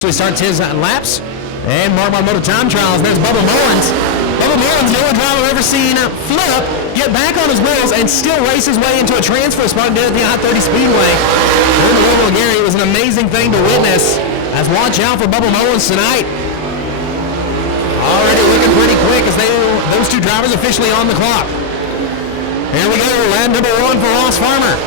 So he starts his laps. And Mark Moto time trials. There's Bubba Mullins. Bubba Mullins, no one driver I've ever seen flip, get back on his wheels, and still race his way into a transfer spot and did it at the I-30 Speedway. During the Louisville Gary, it was an amazing thing to witness. As watch out for Bubba Mullins tonight. Already looking pretty quick as those two drivers officially on the clock. Here we go, lap number 1 for Ross Farmer.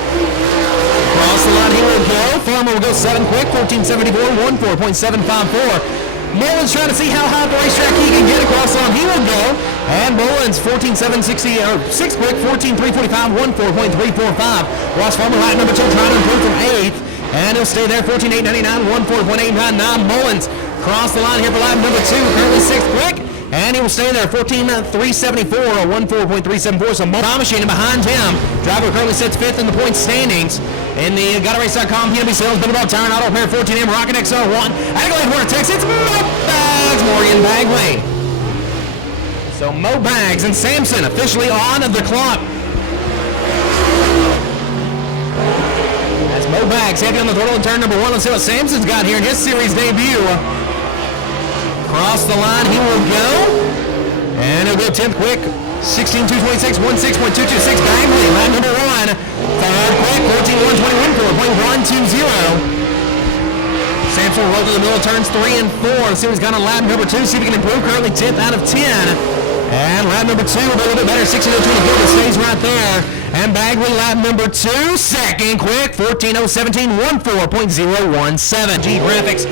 Across the line, he will go. Farmer will go 7 quick, 14.74, 14.754. Mullins trying to see how high the racetrack he can get across the line. He will go. And Mullins 14.760, or 6 quick, 14.345, 14.345. Ross Farmer, lap number 2, trying to improve from 8th. And he'll stay there, 14.899, 14.899. Mullins cross the line here for lap number 2, currently 6th quick. And he will stay there, 14.374, or 14.374. So time machine behind him. Driver currently sits 5th in the point standings. In the GottaRace.com PNB Sales Build-Up Tire and Auto Repair 14M Rocket XR1. Accolade Vortex, it's Mo Bags, Morgan Bagley. So Mo Bags and Sampson officially on the clock. That's Mo Bags heavy on the throttle in turn number 1. Let's see what Sampson's got here in his series debut. Across the line, he will go. And he'll go 10th quick. 16.226, 16.226, Bagley, lap number 1. 3rd quick, 14.121, 4.120. Sampson will roll to the middle of turns 3 and 4. Let's see what he's got on lap number 2. See if he can improve. Currently 10th out of 10. And lap number 2 will be a little bit better. 16.024, but stays right there. And Bagley, lap number 2. 2nd quick, 14.017, 14.017. G Graphics,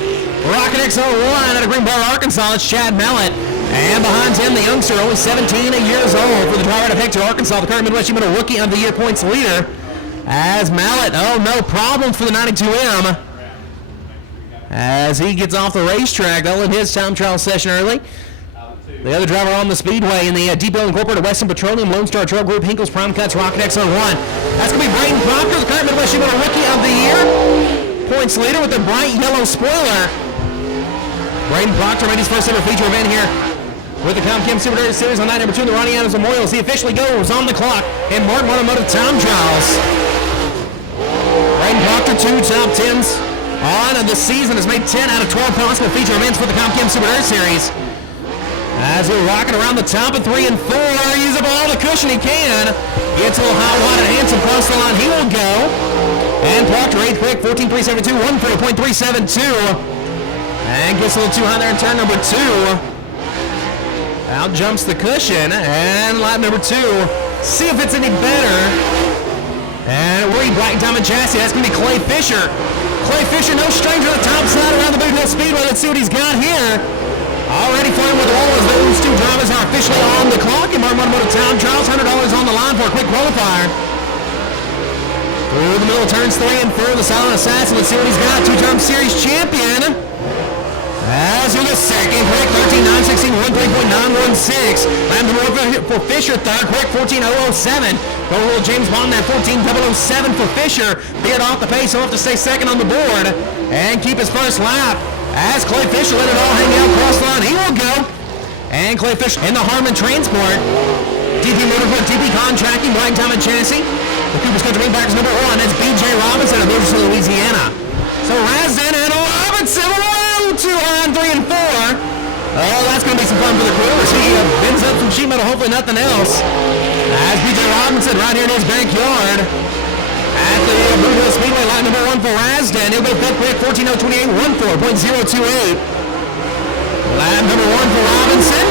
Rocket XR1 out of Greenwood, Arkansas. It's Chad Mallett. And behind him, the youngster, only 17 years old, for the driver out of Hector, Arkansas, the current Midwest Human Rookie of the Year points leader. As Mallett, no problem for the 92M. As he gets off the racetrack, they'll end his time trial session early. The other driver on the speedway in the Deep Oil Incorporated Western Petroleum Lone Star Trail Group, Hinkle's Prime Cuts, Rocket XR1. That's going to be Braden Proctor, the current Midwest Human Rookie of the Year. Points leader with the bright yellow spoiler. Braden Proctor made his first ever feature event here with the Comchem Super Dirt Series on night number 2 in the Ronnie Adams Memorial. He officially goes on the clock in Mark Automotive time trials. Braden Proctor, 2 top 10s on the season, has made 10 out of 12 possible feature events for the Comchem Super Dirt Series. As we're rocking around the top of 3 and 4, use up all the cushion he can. Gets a little high, wide, and handsome across the line. He will go. And Proctor 8th quick, 14.372, 14.372. And gets a little too high there in turn number 2. Out jumps the cushion, and lap number 2. See if it's any better. And Reed Black Diamond Chassis, that's going to be Clay Fisher. Clay Fisher, no stranger to the top side around the Boothill Speedway. Let's see what he's got here. Already flying with the wall as those two drivers are officially on the clock. And Mark Automotive time trials, $100 on the line for a quick qualifier. Through the middle of turns 3 and 4, the Silent Assassin. Let's see what he's got. 2-time series champion. As we go 2nd quick, 13.916, 13.916. Lap number 1 for Fisher, 3rd quick, 14.007. Go a little James Bond there, 14.007 for Fisher. Beard off the pace, he'll have to stay 2nd on the board and keep his first lap. As Clay Fisher let it all hang out across the line, he will go. And Clay Fisher in the Harmon Transport. DP Motorsport, DP Contracting, Black Diamond Chassis. The Cooper's Country Backers number 1, that's B.J. Robinson of Boothill, Louisiana. So Rasden and Robinson, 2 on 3 and 4. Oh, that's going to be some fun for the crew as he bends up some sheet metal, hopefully nothing else. As B.J. Robinson right here in his backyard at the Boothill Speedway, line number 1 for Rasden. He'll go 5th quick, 14.028, 14.028. Lap number 1 for Robinson.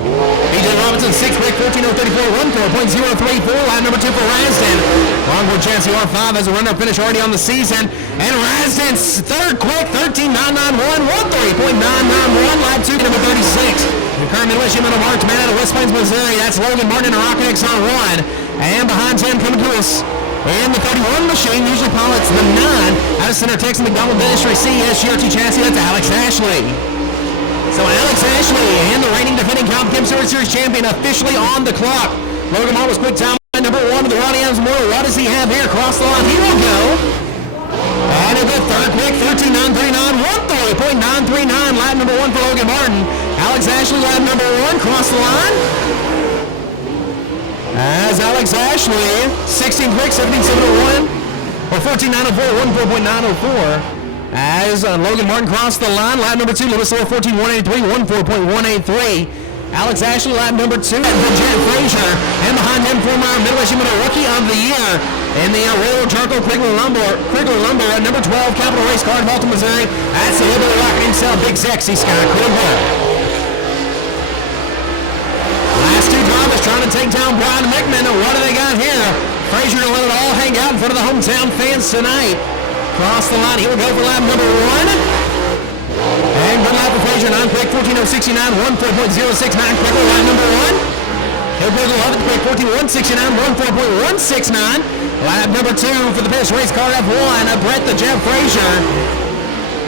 B.J. Robinson, 6th quick, 14.034, 14.034. Lap number 2 for Rasden. Longboard Chassis R5 has a runner finish already on the season. And Rasden's 3rd quick, 13.991, 13.991. Lap 2, number 36. The current Midwest Human Marked man out of West Plains, Missouri. That's Logan Martin and Rocket XR1. And behind him coming to us in the 31 machine, usually pilots the 9. Out of Center Texas McDonald Ministry CES GRT chassis, that's Alex Ashley. So Alex Ashley and the reigning defending Comchem Super Series champion officially on the clock. Logan Martin was quick time number 1 of the Ronnie Adams Memorial. What does he have here across the line? He will go. And he'll go 3rd quick, 13.939, 13.939. Lap number 1 for Logan Martin. Alex Ashley, lap number 1, cross the line. As Alex Ashley, 16 quick, 17.701, or 14.904, 14.904. As Logan Martin crossed the line, lap number 2, Lewis Lowe 14.183, 14.183. Alex Ashley, lap number 2, and Jet Frazier, and behind him, former Midwest Human Rookie of the Year in the Railroad Charcoal Criggler Lumber at number 12, Capital Race Car in Baltimore, Missouri. That's the Liberty Rocket himself, Big Sexy Scott Greenwood. Last two drivers trying to take down Brian Mickman. What do they got here? Frazier to let it all hang out in front of the hometown fans tonight. Cross the line, he will go for lap number 1. And good lap for Frazier, 9 quick, 14.069, 14.069 quick, lap number 1. He'll go to 11th quick, 14.169, 14.169. Lap number 2 for the Pist Race Car F1, Brett the Jet Frazier.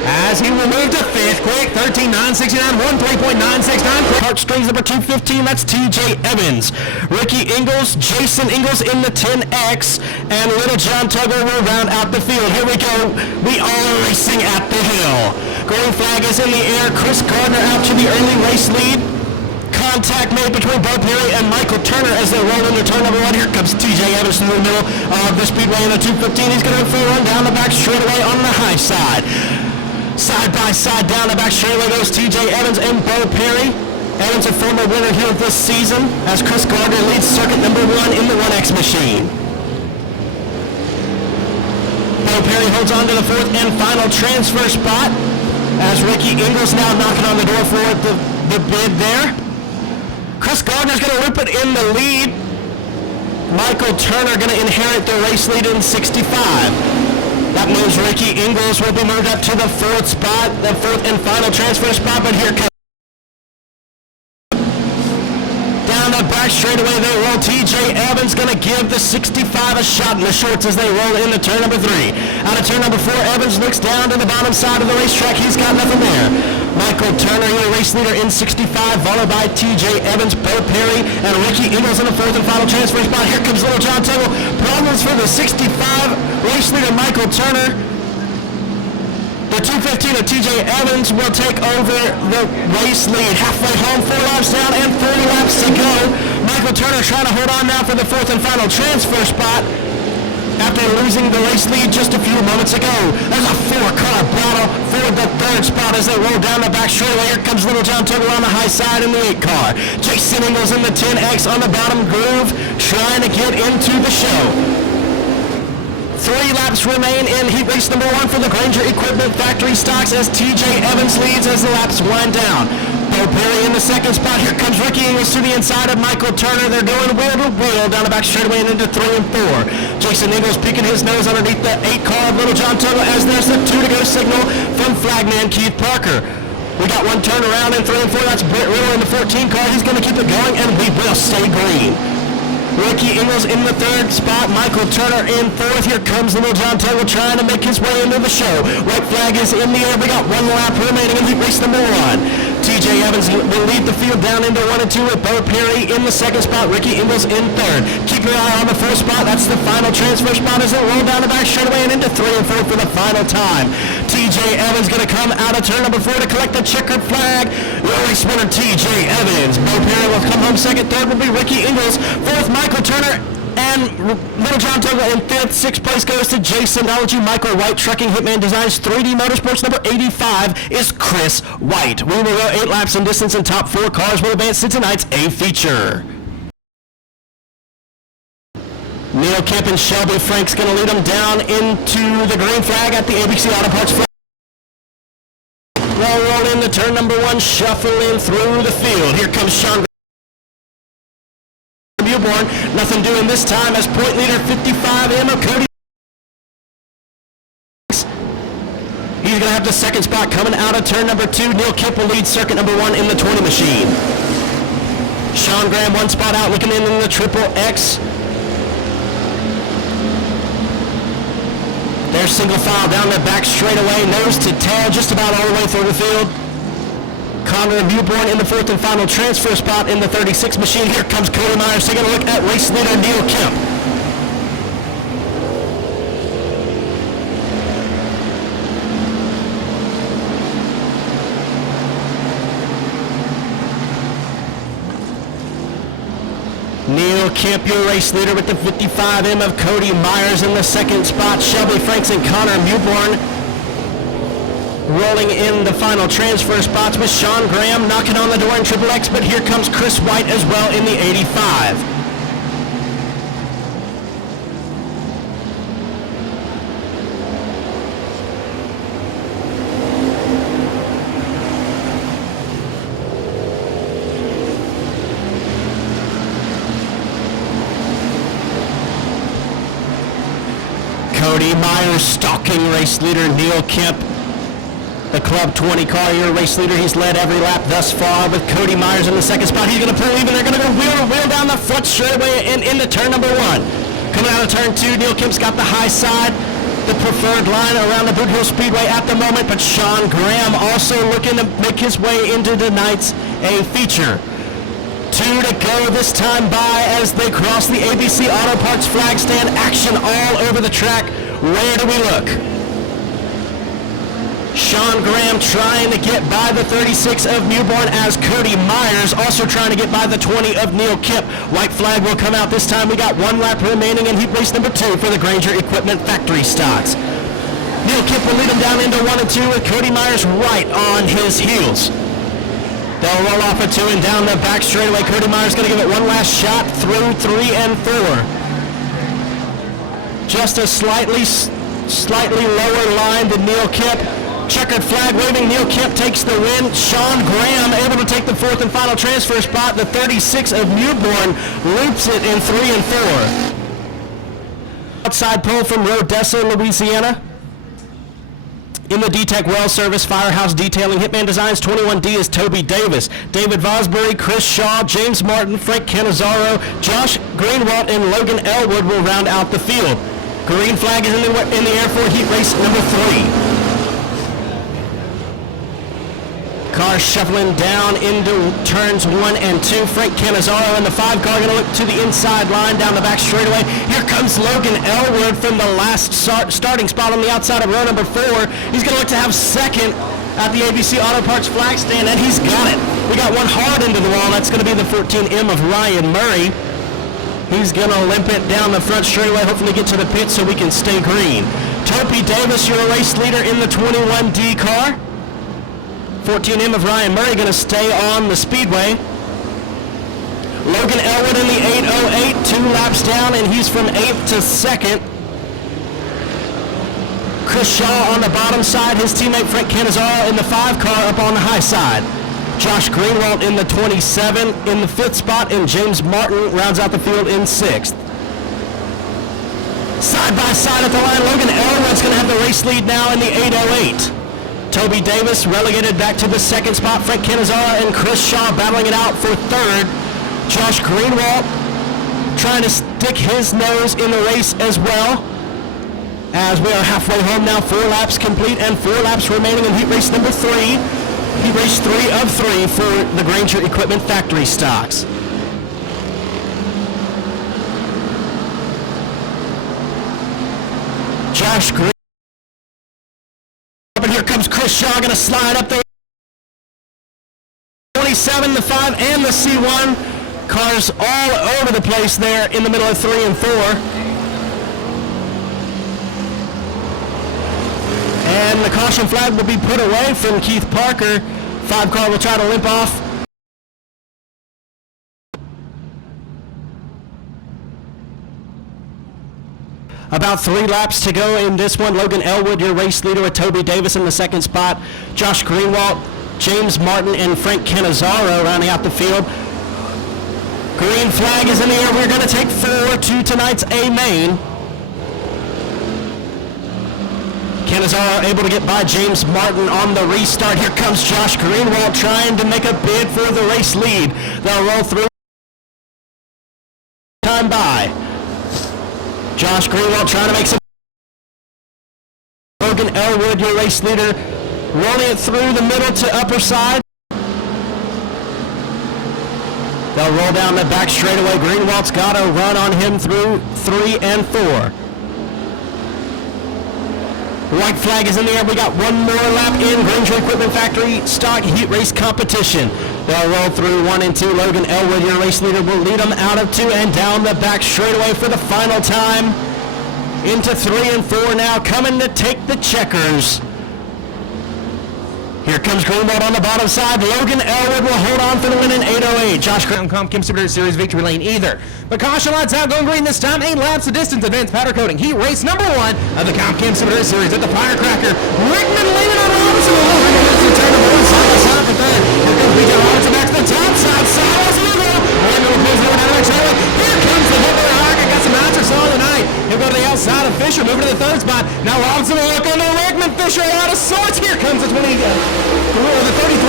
As he will move to 5th quick, 13.969, 13.969. Kart strings number 215, that's TJ Evans. Ricky Ingalls, Jason Ingalls in the 10X, and Little John Tuggle will round out the field. Here we go. We are racing at the hill. Green flag is in the air. Chris Gardner out to the early race lead. Contact made between Bo Perry and Michael Turner as they roll into turn number 1. Here comes TJ Evans through the middle of the speedway in the 215. He's going to run down the back straightaway on the high side. Side by side down the back straightaway goes TJ Evans and Bo Perry. Evans a former winner here this season as Chris Gardner leads circuit number 1 in the 1X machine. Bo Perry holds on to the 4th and final transfer spot as Ricky Ingalls now knocking on the door for the bid there. Chris Gardner's going to loop it in the lead. Michael Turner going to inherit the race lead in 65. That means Ricky Ingalls will be moved up to the 4th spot, the 4th and final transfer spot, but here comes down the back straightaway they roll. TJ Evans going to give the 65 a shot in the shorts as they roll into turn number 3. Out of turn number 4, Evans looks down to the bottom side of the racetrack. He's got nothing there. Michael Turner, your race leader in 65, followed by TJ Evans, Bo Perry, and Ricky Ingalls in the 4th and final transfer spot. Here comes Little John Tuggle. Problems for the 65 race leader, Michael Turner. The 215 of TJ Evans will take over the race lead. Halfway home, 4 laps down and 40 laps to go. Michael Turner trying to hold on now for the 4th and final transfer spot after losing the race lead just a few moments ago. There's a 4-car battle for the 3rd spot as they roll down the back straightaway. Here comes Little John Tuggle on the high side in the 8-car. Jason Ingalls in the 10X on the bottom groove, trying to get into the show. 3 laps remain in heat race number 1 for the Granger Equipment Factory stocks as TJ Evans leads as the laps wind down. Bo Perry in the 2nd spot. Here comes Ricky Ingalls to the inside of Michael Turner. They're going wheel to wheel down the back straightaway and into 3 and 4. Jason Ingalls peeking his nose underneath the 8-car of Little John Tuggle as there's the 2 to go signal from flagman Keith Parker. We got 1 turn around in 3 and 4. That's Britt Riddle in the 14 car. He's going to keep it going and we will stay green. Ricky Ingalls in the 3rd spot, Michael Turner in 4th. Here comes Little John Tuggle trying to make his way into the show. White flag is in the air. We got 1 lap remaining in heat race number 1. TJ Evans will lead the field down into 1 and 2 with Bo Perry in the 2nd spot. Ricky Ingalls in 3rd. Keep your eye on the 4th spot. That's the final transfer spot as they roll down the back straightaway and into 3 and 4 for the final time. TJ Evans going to come out of turn number 4 to collect the checkered flag. Race winner TJ Evans. Bo Perry will come home 2nd. 3rd will be Ricky Ingalls. 4th, Michael Turner. And Little John Tuggle in 5th. 6th place goes to Jason Ology. Michael White, Trucking Hitman Designs. 3D Motorsports number 85 is Chris White. We will go 8 laps in distance and top 4 cars will advance to tonight's A feature. Neil Kemp and Shelby Frank's going to lead them down into the green flag at the ABC Auto Parts flag. Roll into turn number 1, shuffling through the field. Here comes Sean Newborn. Nothing doing this time as point leader 55M of Cody. He's going to have the 2nd spot coming out of turn number 2. Neil Kemp will lead circuit number 1 in the 20 machine. Sean Graham 1 spot out looking in the Triple X. There's single file down the back straightaway, nose to tail, just about all the way through the field. Connor Newborn in the 4th and final transfer spot in the 36 machine. Here comes Cody Myers taking a look at race leader Neil Kemp. Neil Kemp, your race leader with the 55M of Cody Myers in the 2nd spot. Shelby Franks and Connor Newborn rolling in the final transfer spots with Sean Graham knocking on the door in Triple X, but here comes Chris White as well in the 85. Cody Myers stalking race leader Neil Kemp. The Club 20 car here, race leader. He's led every lap thus far with Cody Myers in the second spot. He's going to pull even. They're going to go wheel down the front straightaway and into turn number 1. Coming out of turn 2, Neil Kemp's got the high side, the preferred line around the Boothill Speedway at the moment, but Sean Graham also looking to make his way into tonight's A feature. 2 to go this time by as they cross the ABC Auto Parts flag stand. Action all over the track. Where do we look? Sean Graham trying to get by the 36 of Newborn as Cody Myers also trying to get by the 20 of Neil Kemp. White flag will come out this time. We got 1 lap remaining in heat race number 2 for the Granger Equipment Factory stocks. Neil Kemp will lead him down into 1 and 2 with Cody Myers right on his heels. They'll roll off at 2 and down the back straightaway. Cody Myers going to give it one last shot through 3 and 4. Just a slightly lower line than Neil Kemp. Checkered flag waving. Neil Kemp takes the win. Sean Graham able to take the 4th and final transfer spot. The 36 of Newborn loops it in 3 and 4. Outside pole from Odessa, Louisiana. In the D-Tech Well Service Firehouse Detailing Hitman Designs 21D is Toby Davis, David Vosbury, Chris Shaw, James Martin, Frank Cannizzaro, Josh Greenwood, and Logan Elwood will round out the field. Green flag is in the air for heat race number 3. Cars shuffling down into turns 1 and 2. Frank Cannizzaro in the 5 car going to look to the inside line down the back straightaway. Here comes Logan Elwood from the last starting spot on the outside of row number 4. He's going to look to have second at the ABC Auto Parts flag stand, and he's got it. We got one hard into the wall. That's going to be the 14M of Ryan Murray. He's going to limp it down the front straightaway, hopefully get to the pit so we can stay green. Toby Davis, your race leader in the 21D car. 14M of Ryan Murray going to stay on the speedway. Logan Elwood in the 808, 2 laps down, and he's from 8th to 2nd. Chris Shaw on the bottom side, his teammate Frank Cannizzaro in the 5 car up on the high side. Josh Greenwald in the 27 in the 5th spot, and James Martin rounds out the field in 6th. Side by side at the line, Logan Elwood's going to have the race lead now in the 808. Toby Davis relegated back to the 2nd spot. Frank Cannizzaro and Chris Shaw battling it out for 3rd. Josh Greenwald trying to stick his nose in the race as well. As we are halfway home now, 4 laps complete and 4 laps remaining in heat race number 3. Heat race 3 of 3 for the Granger Equipment Factory stocks. Josh Greenwald. But here comes Chris Shaw, going to slide up the 27, the 5, and the C1. Cars all over the place there in the middle of 3 and 4. And the caution flag will be put away from Keith Parker. 5 car will try to limp off. About 3 laps to go in this one. Logan Elwood, your race leader, with Toby Davis in the 2nd spot. Josh Greenwald, James Martin, and Frank Cannizzaro rounding out the field. Green flag is in the air. We're going to take 4 to tonight's A main. Cannizzaro able to get by James Martin on the restart. Here comes Josh Greenwald trying to make a bid for the race lead. They'll roll through. Time by. Josh Greenwald trying to make some. Logan Elwood, your race leader, rolling it through the middle to upper side. They'll roll down the back straightaway. Greenwald's got a run on him through 3 and 4. White flag is in the air. We got one more lap in Granger Equipment Factory stock heat race competition. They'll roll through 1 and 2. Logan Elwood, your race leader, will lead them out of 2 and down the back straightaway for the final time. Into 3 and 4 now, coming to take the checkers. Here comes Greenwood on the bottom side. Logan Elwood will hold on for the win in 8:08. Josh Kim Super Series victory lane either. But caution lights out, going green this time. 8 laps of distance, advanced powder coating. He raced number 1 of the Kim Super Series at the Firecracker. Rickman leaning on Robinson. Rickman turn number 1, side by side for third. Here comes BJ Robinson back to the top side. Silas Lugo. Rickman will close over down the next highway. Here comes the Hitler Harker. Got some answers on the night. He'll go to the outside of Fisher, moving to the third spot. Now Robinson will look on the Rickman. Fisher out of sorts. Here comes the 33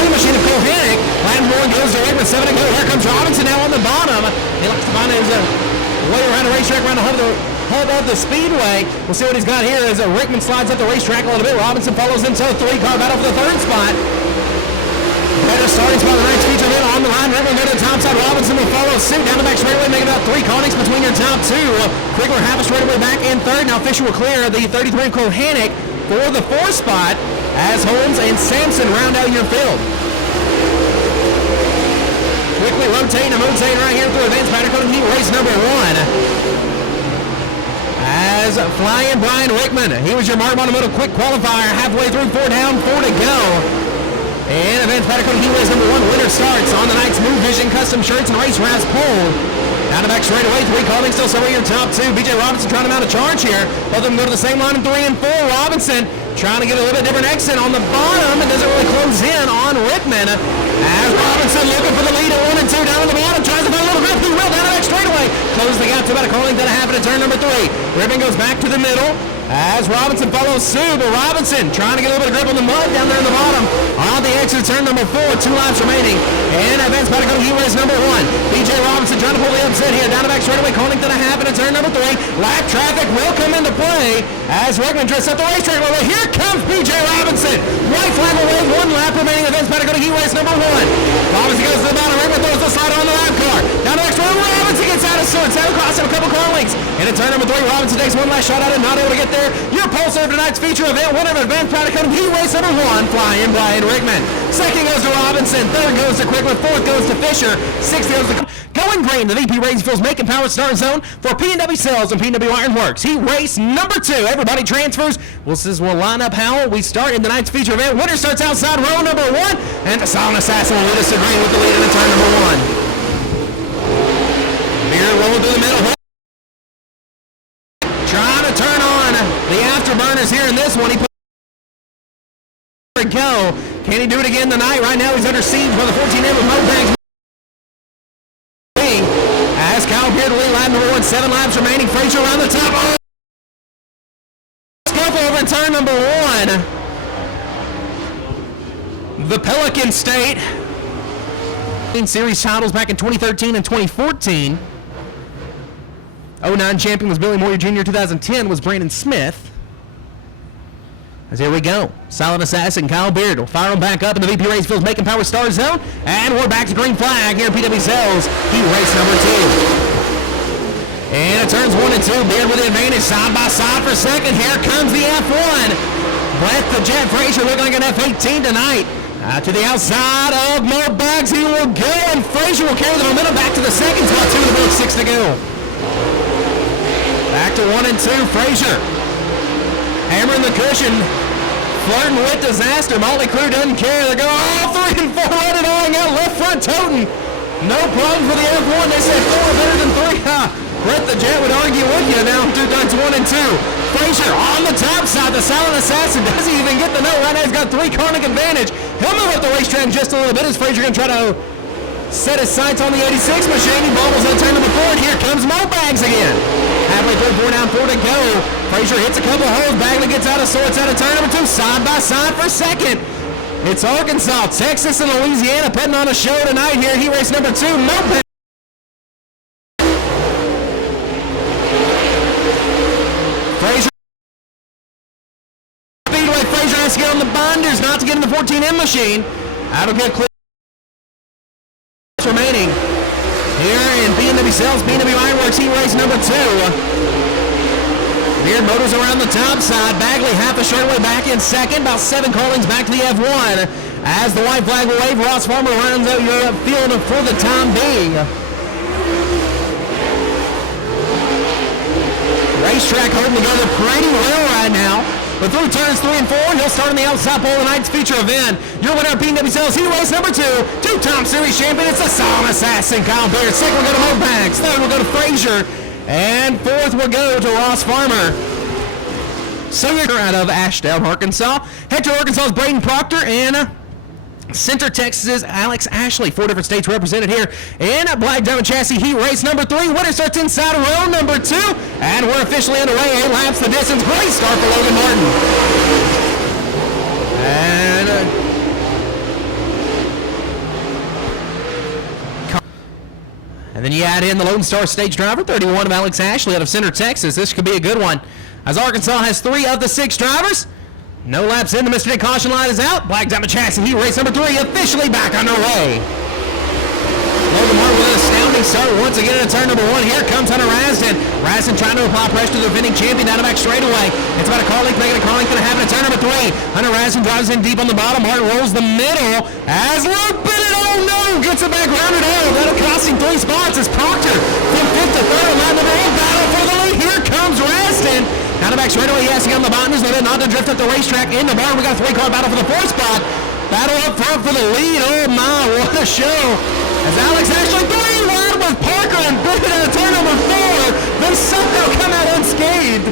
machine of Kohanek. Landmore goes to Rickman, 7 to go. Here comes Robinson now on the bottom. He likes to find his way around the racetrack, around the hub of the Speedway. We'll see what he's got here as Rickman slides up the racetrack a little bit. Robinson follows him to 3 car battle for the third spot. Better starting spot, the next feature in on the line. Rickman go to the top side. Robinson will follow suit down the back straightaway, making about 3 car lengths between your top 2. Quickler half a straightaway back in third. Now Fisher will clear the 33 Kohanek for the 4th spot as Holmes and Sampson round out your field. Quickly rotating and rotating right here through advanced powder coating heat race number 1. As flying Brian Rickman, he was your Mark Monomoto quick qualifier, halfway through, 4 down, 4 to go. And advanced powder coating heat race number 1 winner starts on the night's Move Vision custom shirts and race wraps pole. Down the back straight away, 3 calling still somewhere your top 2. BJ Robinson trying to mount a charge here. Both of them go to the same line in 3 and 4. Robinson trying to get a little bit different exit on the bottom. It doesn't really close in on Rickman. As Robinson looking for the lead at 1 and 2 down on the bottom. Tries to find a little grip. He will down the back straight away. Closes the gap to about a calling that happened at turn number 3. Rickman goes back to the middle. As Robinson follows suit, but Robinson trying to get a little bit of grip on the mud down there in the bottom. On the exit turn number 4, 2 laps remaining. And advanced powder coating heat race number 1. BJ Robinson trying to pull the upset here. Down the back straightaway, calling that happened at turn number 3. Lap traffic will come into play as Rickman drifts up the racetrack. Well, here comes BJ Robinson. White flag away, 1 lap remaining. Advanced powder coating heat race number 1. Robinson goes to the bottom. Rickman throws the slider on the lap car. Down the back straightaway, Robinson gets out of sorts. Out across him a couple car lengths. And at turn number 3, Robinson takes 1 last shot at it, not able to get there. Your pulse of tonight's feature event, winner of advanced powder coating heat race number 1, flying Brian Rickman. 2nd goes to Robinson, 3rd goes to Quickler, 4th goes to Fisher, 6th goes to Going Green. The VP Racing Field's making power start zone for P&W Sales and P&W Ironworks. Heat race number 2. Everybody transfers. We'll line up how we start in tonight's feature event. Winner starts outside row number 1, and the Silent Assassin will lead us to green with the lead in turn number 1. Beer rolling through the middle. Trying to turn on the afterburners here in this one. He put go. Can he do it again tonight? Right now he's under siege by the 14M with Mobags. As Kyle Beard lead lap number 1, 7 laps remaining. Frazier around the top. Oh! Scuffle over in turn number 1. The Pelican State. Series titles back in 2013 and 2014. 09 champion was Billy Moyer Jr. 2010 was Brandon Smith. As here we go. Silent Assassin, Kyle Beard will fire him back up in the VP Race Field's making power star zone. And we're back to green flag here at PW Sales. Heat race number 2. And it turns 1 and 2. Beard with the advantage side by side for 2nd. Here comes the F1. Brett the Jet Frazier looking like an F18 tonight. To the outside of Mo Bags, he will go, and Frazier will carry the momentum back to the 2nd spot. 2 to the book, 6 to go. Back to 1 and 2, Frazier. Hammering the cushion, flirting with disaster. Motley Crue doesn't care. They go all 3 and 4, let it all out, left front toting. No problem for the F1. They said 4 better than 3. Brett the Jet would argue with you now. 2 ducks, 1 and 2. Frazier on the top side. The Silent Assassin doesn't even get the note. Right now he's got 3 car length advantage. He'll move up the racetrack just a little bit as Frazier going to try to set his sights on the 86 machine. He bobbles on turn number 4, and here comes Mo Bags again. Halfway through, 4 down, 4 to go. Frazier hits a couple of holes. Bagley gets out of sorts out of turn number 2, side by side for 2nd. It's Arkansas, Texas, and Louisiana putting on a show tonight here. Heat race number 2, Mo Bags. Frazier. Speedway, Frazier has to get on the binders not to get in the 14M machine. That'll get clear. Remaining here in B&W Sales, B&W Ironworks heat race number 2. Beard motors around the top side. Bagley half a straightaway back in 2nd. About 7 car lengths back to the F1. As the white flag will wave, Ross Farmer rounds out your field for the time being. Racetrack holding together pretty well right now. But through turns 3 and 4, he'll start on the outside pole of tonight's feature event. Your winner of PNW Sales Heat Race number 2, two-time series champion, it's the Silent Assassin, Kyle Beard. Second will go to Mo Bags. Third will go to Frazier. And fourth will go to Ross Farmer. So you're out of Ashdown, Arkansas. Hector, Arkansas's Braden Proctor, and Center, Texas's Alex Ashley. 4 different states represented here in Black Diamond Chassis Heat Race number 3. Winner starts inside row number 2. And we're officially underway. 8 laps the distance. Great start for Logan Martin. And then you add in the Lone Star Stage driver, 31 of Alex Ashley out of Center, Texas. This could be a good one, as Arkansas has 3 of the 6 drivers. No laps in. The Mr. Nick caution line is out. Black Diamond Chassis Heat Race number 3 officially back underway. Logan Martin with an astounding start once again in turn number 1. Here comes Hunter Rasden. Rasden trying to apply pressure to the defending champion down the back straightaway. It's about a car leak, making a car leak going to happen in turn number 3. Hunter Rasden drives in deep on the bottom. Martin rolls the middle as Luke Bennett, oh no, gets it back rounded out. That'll cost him 3 spots as Proctor from 5th to 3rd on line number 1. Battle for the lead. Here comes Rasden. Down the back straightaway, he has to get on the bottom. There's no not to drift up the racetrack in the barn. We got a 3-car battle for the 4th spot. Battle up front for the lead. Oh my, what a show. As Alex Ashley 3 wide with Parker and Bennett at turn number 4. Then somehow come out unscathed.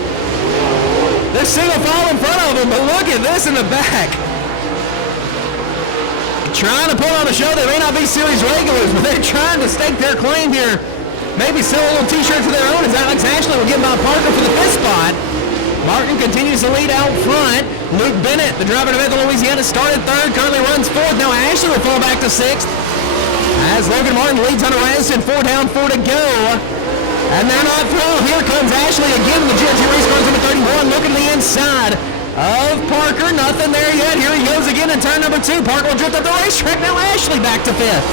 They're single fall in front of him, but look at this in the back. Trying to put on a show. They may not be series regulars, but they're trying to stake their claim here. Maybe sell a little t-shirts of their own, as Alex Ashley will get by Parker for the 5th spot. Martin continues to lead out front. Luke Bennett, the driver of Boothill, Louisiana, started 3rd, currently runs 4th. Now Ashley will fall back to 6th. As Logan Martin leads Hunter Rasden, 4 down, 4 to go. And they're not through. Here comes Ashley again with the GLG race car number 31. Looking to the inside of Parker. Nothing there yet. Here he goes again in turn number 2. Parker will drift up the racetrack. Now Ashley back to 5th.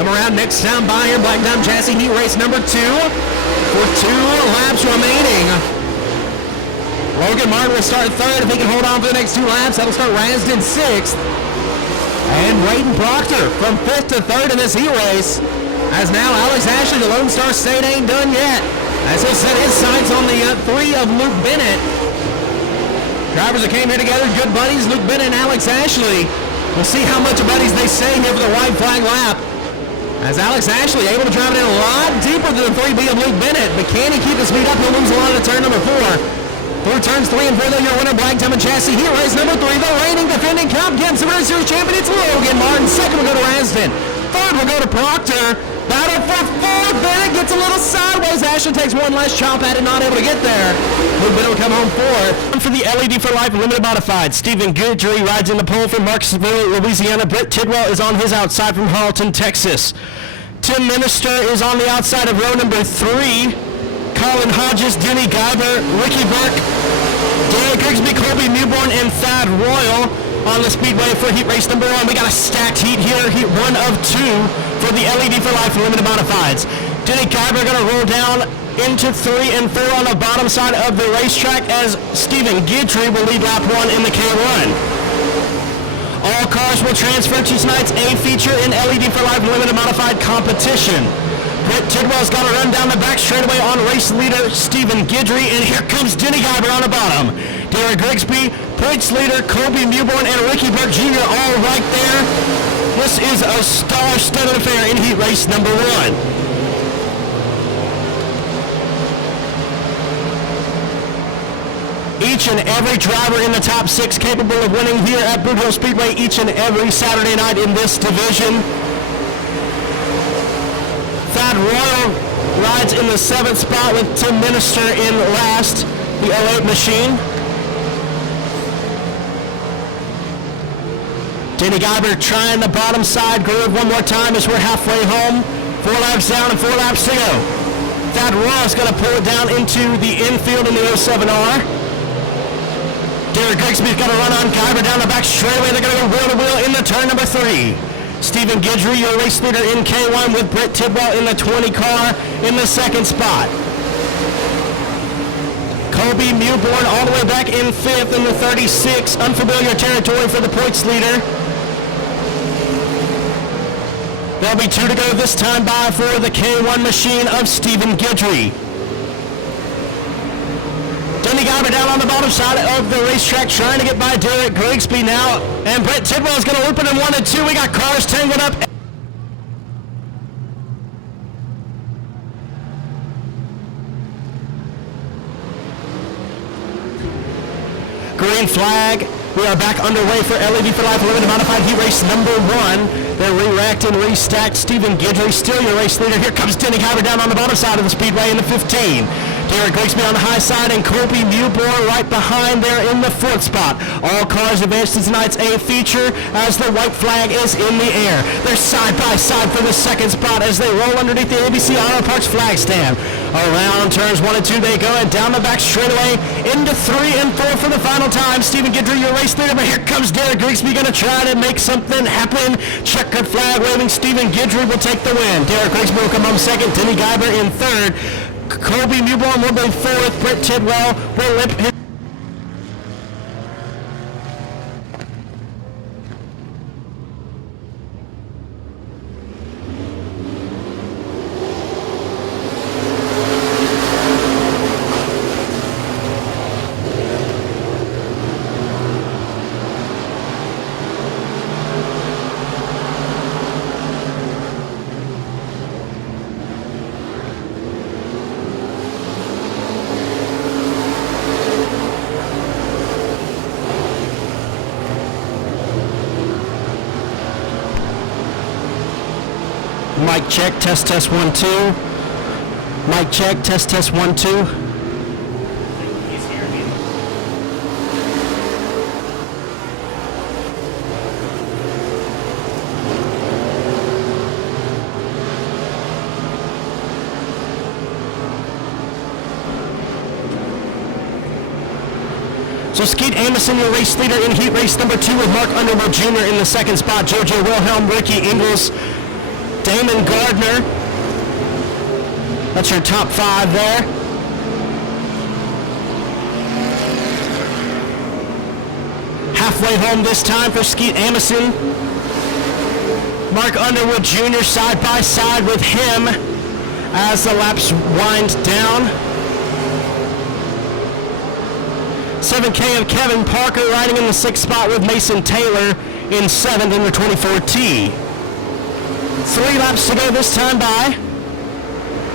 Come around next time by here, Black Diamond Chassis Heat Race number 2 for 2 laps remaining. Logan Martin will start 3rd if he can hold on for the next 2 laps. That'll start Rasden 6th. And Braden Proctor from 5th to 3rd in this heat race. As now Alex Ashley, the Lone Star State, ain't done yet, as he'll set his sights on the 3 of Luke Bennett. Drivers that came here together, good buddies, Luke Bennett and Alex Ashley. We'll see how much of buddies they stay here for the white flag lap. As Alex Ashley able to drive it in a lot deeper than the 3B of Luke Bennett, but can he keep the speed up? He'll lose a lot at turn number 4. Through turns 3 and 4, though, your winner, Black Diamond Chassis Heat Race number 3, the reigning defending Cup Game Super Series champion, it's Logan Martin. 2nd will go to Rasden. 3rd will go to Proctor. Battle for 4th. Bennett gets a little sideways. Ashley takes one last chop at it, not able to get there. Luke Bennett will come home 4th. For the LED for Life Limited Modified, Stephen Goodry rides in the pole from Marksville, Louisiana. Britt Tidwell is on his outside from Harleton, Texas. Tim Minister is on the outside of row number 3. Colin Hodges, Denny Guyber, Ricky Burke, Derek Grigsby, Colby Newborn, and Thad Royal on the Speedway for heat race number 1. We got a stacked heat here, heat 1 of 2 for the LED for Life Limited Modifieds. Denny Guyber going to roll down into 3 and 4 on the bottom side of the racetrack, as Stephen Guidry will lead lap 1 in the K1. All cars will transfer to tonight's A feature in LED for Life Limited Modified competition. Britt Tidwell's got to run down the back straightaway on race leader Stephen Guidry, and here comes Denny Guyber on the bottom. Derek Grigsby, points leader Colby Newborn, and Ricky Burke Jr. all right there. This is a star-studded affair in heat race number 1. Each and every driver in the top 6 capable of winning here at Boothill Speedway each and every Saturday night in this division. Thad Royal rides in the 7th spot with Tim Minister in last, the 08 machine. Denny Guyber trying the bottom side groove one more time as we're halfway home. 4 laps down and 4 laps to go. Thad Royal's going to pull it down into the infield in the 07R. Derek Grigsby's got to run on Guyber down the back straightaway. They're going to go wheel to wheel in the turn number 3. Stephen Guidry, your race leader in K1, with Britt Tidwell in the 20 car in the 2nd spot. Colby Newborn all the way back in 5th in the 36. Unfamiliar territory for the points leader. There'll be 2 to go this time by for the K1 machine of Stephen Guidry. Denny Guyver down on the bottom side of the racetrack trying to get by Derek Grigsby now. And Brett Tidwell is going to loop it in 1 and 2. We got cars tangled up. Green flag. We are back underway for LED for Life Limited Modified Heat Race number 1. They're re-racked and restacked. Stephen Guidry still your race leader. Here comes Denny Guyver down on the bottom side of the speedway in the 15. Derek Grigsby on the high side and Colby Mewborn right behind there in the 4th spot. All cars advance to tonight's A feature as the white flag is in the air. They're side by side for the 2nd spot as they roll underneath the ABC Auto Parts flag stand. Around turns 1 and 2 they go, and down the back straightaway into 3 and 4 for the final time. Stephen Guidry, your race leader, but here comes Derek Grigsby going to try to make something happen. Checkered flag waving. Stephen Guidry will take the win. Derek Grigsby will come home 2nd. Denny Guyver in 3rd. Colby Mewborn will be 4th. Brett Tidwell will limp his. Mic check, test 1 2. Mic check, test 1 2. He's here. So Skeet Amison, your race leader in heat race number 2 with Mark Underwood Jr. in the 2nd spot. JoJo Wilhelm, Ricky Ingles, Damon Gardner. That's your top 5 there. Halfway home this time for Skeet Amison. Mark Underwood Jr. side by side with him as the laps wind down. 7K of Kevin Parker riding in the 6th spot with Mason Taylor in 7th in the 24T. 3 laps to go this time by.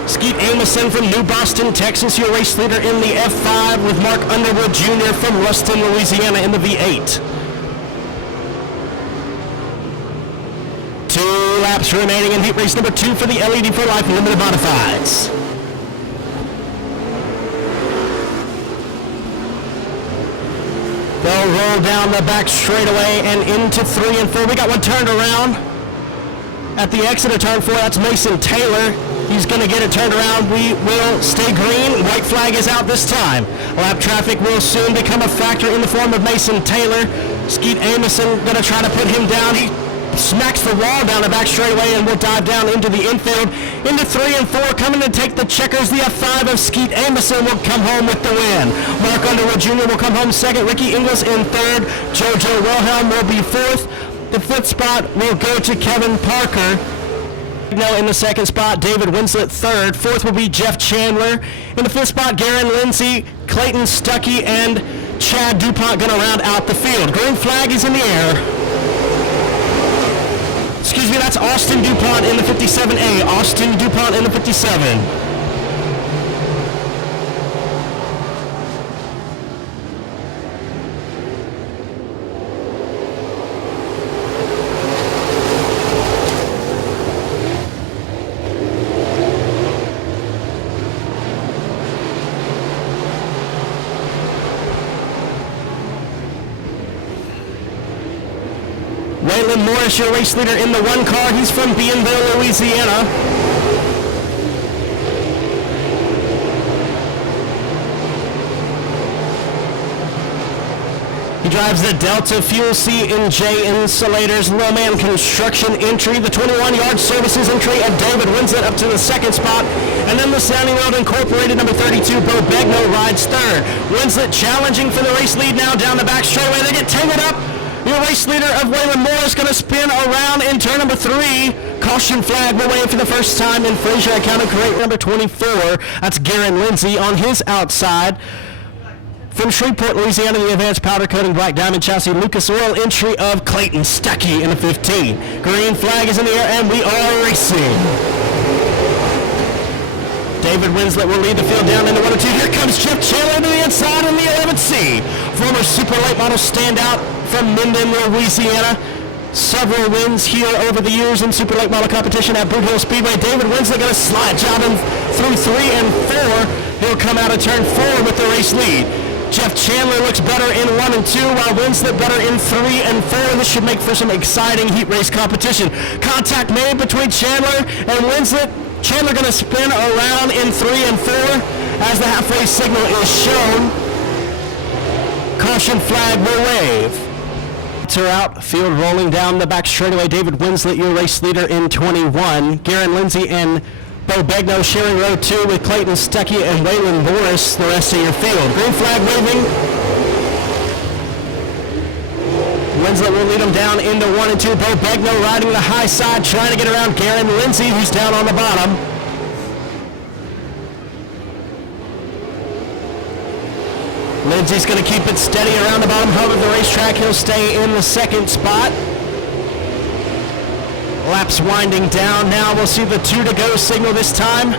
Skeet Amison from New Boston, Texas, your race leader in the F5 with Mark Underwood Jr. from Ruston, Louisiana in the V8. 2 laps remaining in heat race number 2 for the LED for Life Limited Modifieds. They'll roll down the back straightaway and into 3 and 4. We got one turned around. At the exit of turn 4, that's Mason Taylor. He's going to get it turned around. We will stay green. White flag is out this time. Lap traffic will soon become a factor in the form of Mason Taylor. Skeet Amison going to try to put him down. He smacks the wall down the back straightaway and will dive down into the infield. Into 3 and 4, coming to take the checkers. The F5 of Skeet Amison will come home with the win. Mark Underwood Jr. will come home 2nd. Ricky Ingles in 3rd. JoJo Wilhelm will be 4th. The 5th spot will go to Kevin Parker. Now in the 2nd spot, David Winslet 3rd. 4th will be Jeff Chandler. In the 5th spot, Garen Lindsay, Clayton Stuckey, and Chad DuPont going to round out the field. Green flag is in the air. Excuse me, that's Austin DuPont in the 57A. Austin DuPont in the 57. Waylon Morris, your race leader in the 1 car. He's from Boothill, Louisiana. He drives the Delta Fuel C&J Insulators Lowman Construction entry, the 21-yard services entry of David Winslet up to the 2nd spot, and then the Sounding World Incorporated number 32, Bo Begno rides 3rd. Winslet challenging for the race lead now down the back straightaway. They get tangled up. Your race leader of Waylon Morris going to spin around in turn number 3. Caution flag will wave for the first time in Fraser County, crate number 24. That's Garen Lindsay on his outside. From Shreveport, Louisiana, the advanced powder coating black diamond chassis Lucas Oil entry of Clayton Stuckey in the 15. Green flag is in the air and we are racing. David Winslet will lead the field down into 1 and 2. Here comes Jeff Chandler to the inside in the 11C. Former super late model standout from Minden, Louisiana. Several wins here over the years in super late model competition at Boothill Speedway. David Winslet going to slide job him through 3 and 4. He'll come out of turn 4 with the race lead. Jeff Chandler looks better in 1 and 2, while Winslet better in 3 and 4. This should make for some exciting heat race competition. Contact made between Chandler and Winslet. Chandler going to spin around in 3 and 4 as the halfway signal is shown. Caution flag will wave. Are out, field rolling down the back straightaway. David Winslet, your race leader in 21. Garen Lindsay and Bo Begno sharing row 2 with Clayton Stuckey and Waylon Morris, the rest of your field. Green flag waving. Winslet will lead them down into 1 and 2. Bo Begno riding the high side, trying to get around Garen Lindsay, who's down on the bottom. Lindsay's going to keep it steady around the bottom hub of the racetrack. He'll stay in the 2nd spot. Laps winding down. Now we'll see the 2 to go signal this time.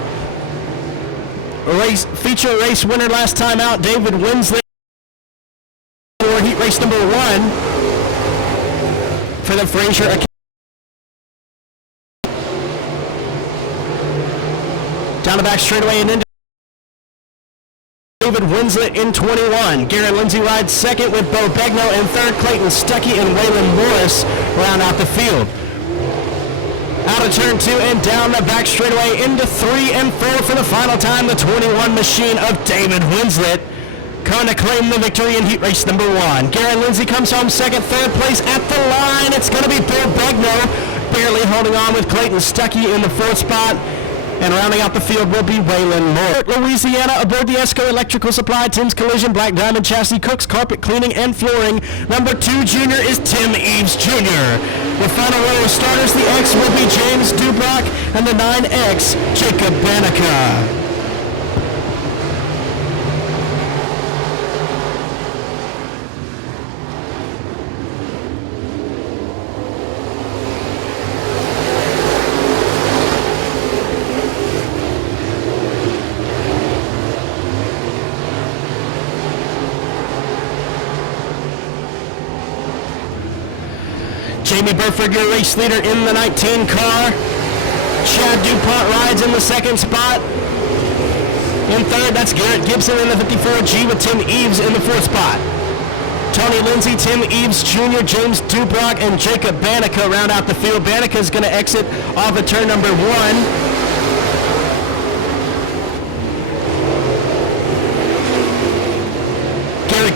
Feature race winner last time out, David Winslet, for heat race number 1 for the Frazier. Down the back straightaway and into David Winslet in 21. Garen Lindsay rides 2nd with Bo Begno in 3rd. Clayton Stuckey and Waylon Morris round out the field. Out of turn 2 and down the back straightaway into 3 and 4 for the final time. The 21 machine of David Winslet going to claim the victory in heat race number 1. Garen Lindsay comes home 2nd, 3rd place at the line. It's going to be Bo Begno barely holding on with Clayton Stuckey in the 4th spot. And rounding out the field will be Waylon Moore. Louisiana, aboard the ESCO Electrical Supply, Tim's Collision, Black Diamond Chassis, Cooks, Carpet Cleaning, and Flooring. Number 2 junior is Tim Eves Jr. The final row of starters, the X will be James Dubrock, and the 9X, Jacob Banica. Jamie Burford, your race leader in the 19 car. Chad DuPont rides in the 2nd spot. In 3rd, that's Garrett Gibson in the 54G with Tim Eves in the 4th spot. Tony Lindsay, Tim Eves Jr., James Dubrock, and Jacob Banica round out the field. Banica is going to exit off of turn number 1.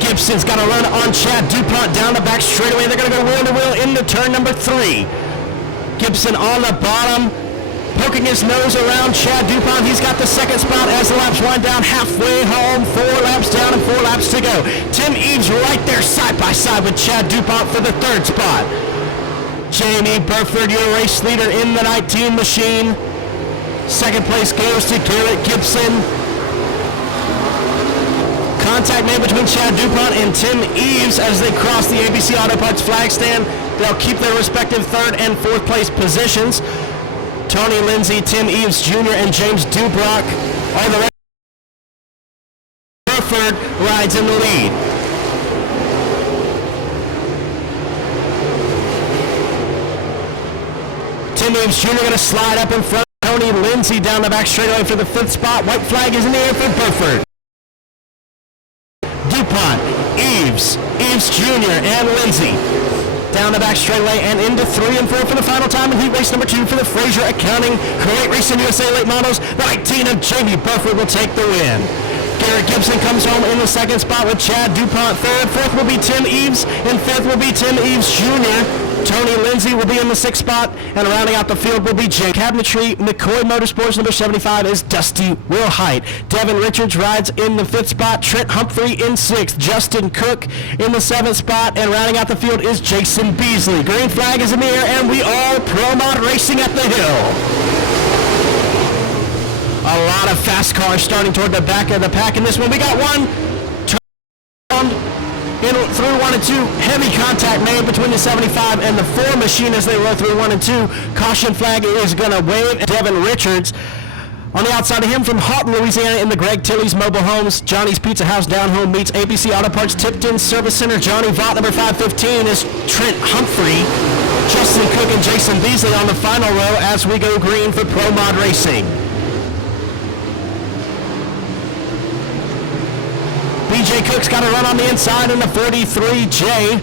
Gibson's got a run on Chad DuPont down the back straightaway. They're going to go wheel to wheel into turn number 3. Gibson on the bottom, poking his nose around Chad DuPont. He's got the 2nd spot as the laps wind down. Halfway home, 4 laps down and 4 laps to go. Tim Eves right there side by side with Chad DuPont for the 3rd spot. Jamie Burford, your race leader in the 19 machine. 2nd place goes to Garrett Gibson. Contact made between Chad DuPont and Tim Eves as they cross the ABC Auto Parts flag stand. They'll keep their respective 3rd and 4th place positions. Tony Lindsay, Tim Eves Jr., and James Dubrock are the rest. Burford rides in the lead. Tim Eves Jr. going to slide up in front of Tony Lindsay down the back straightaway for the 5th spot. White flag is in the air for Burford. DuPont, Eves Jr., and Lindsay down the back straightaway and into 3 and 4 for the final time in heat race number 2 for the Frazier Accounting Crate Racing USA Late Models. The 19 of Jamie Burford will take the win. Garrett Gibson comes home in the 2nd spot with Chad DuPont 3rd. 4th will be Tim Eves, and 5th will be Tim Eves Jr. Tony Lindsay will be in the 6th spot, and rounding out the field will be Jake Cabinetry. McCoy Motorsports number 75 is Dusty Wilhite. Devin Richards rides in the 5th spot. Trent Humphrey in 6th. Justin Cook in the 7th spot, and rounding out the field is Jason Beasley. Green flag is in the air, and we are Pro Mod Racing at the hill. A lot of fast cars starting toward the back of the pack in this one. We got one 1 and 2. Heavy contact made between the 75 and the 4 machine as they roll through 1 and 2. Caution flag is going to wave. Devin Richards on the outside of him from Houghton, Louisiana, in the Greg Tilley's Mobile Homes, Johnny's Pizza House down home meets ABC Auto Parts Tipton Service Center. Johnny Vaught, number 515, is Trent Humphrey, Justin Cook, and Jason Beasley on the final row as we go green for Pro Mod Racing. BJ Cook's got a run on the inside in the 43J.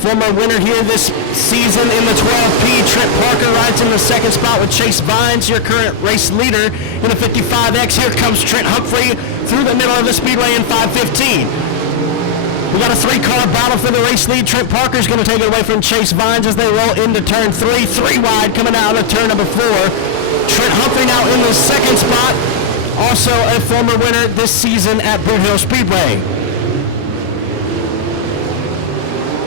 Former winner here this season in the 12P, Trent Parker rides in the second spot with Chase Vines, your current race leader in the 55X. Here comes Trent Humphrey through the middle of the speedway in 515. We got a 3-car battle for the race lead. Trent Parker's going to take it away from Chase Vines as they roll into turn 3. 3 wide coming out of turn number 4. Trent Humphrey now in the second spot, also a former winner this season at Boothill Speedway.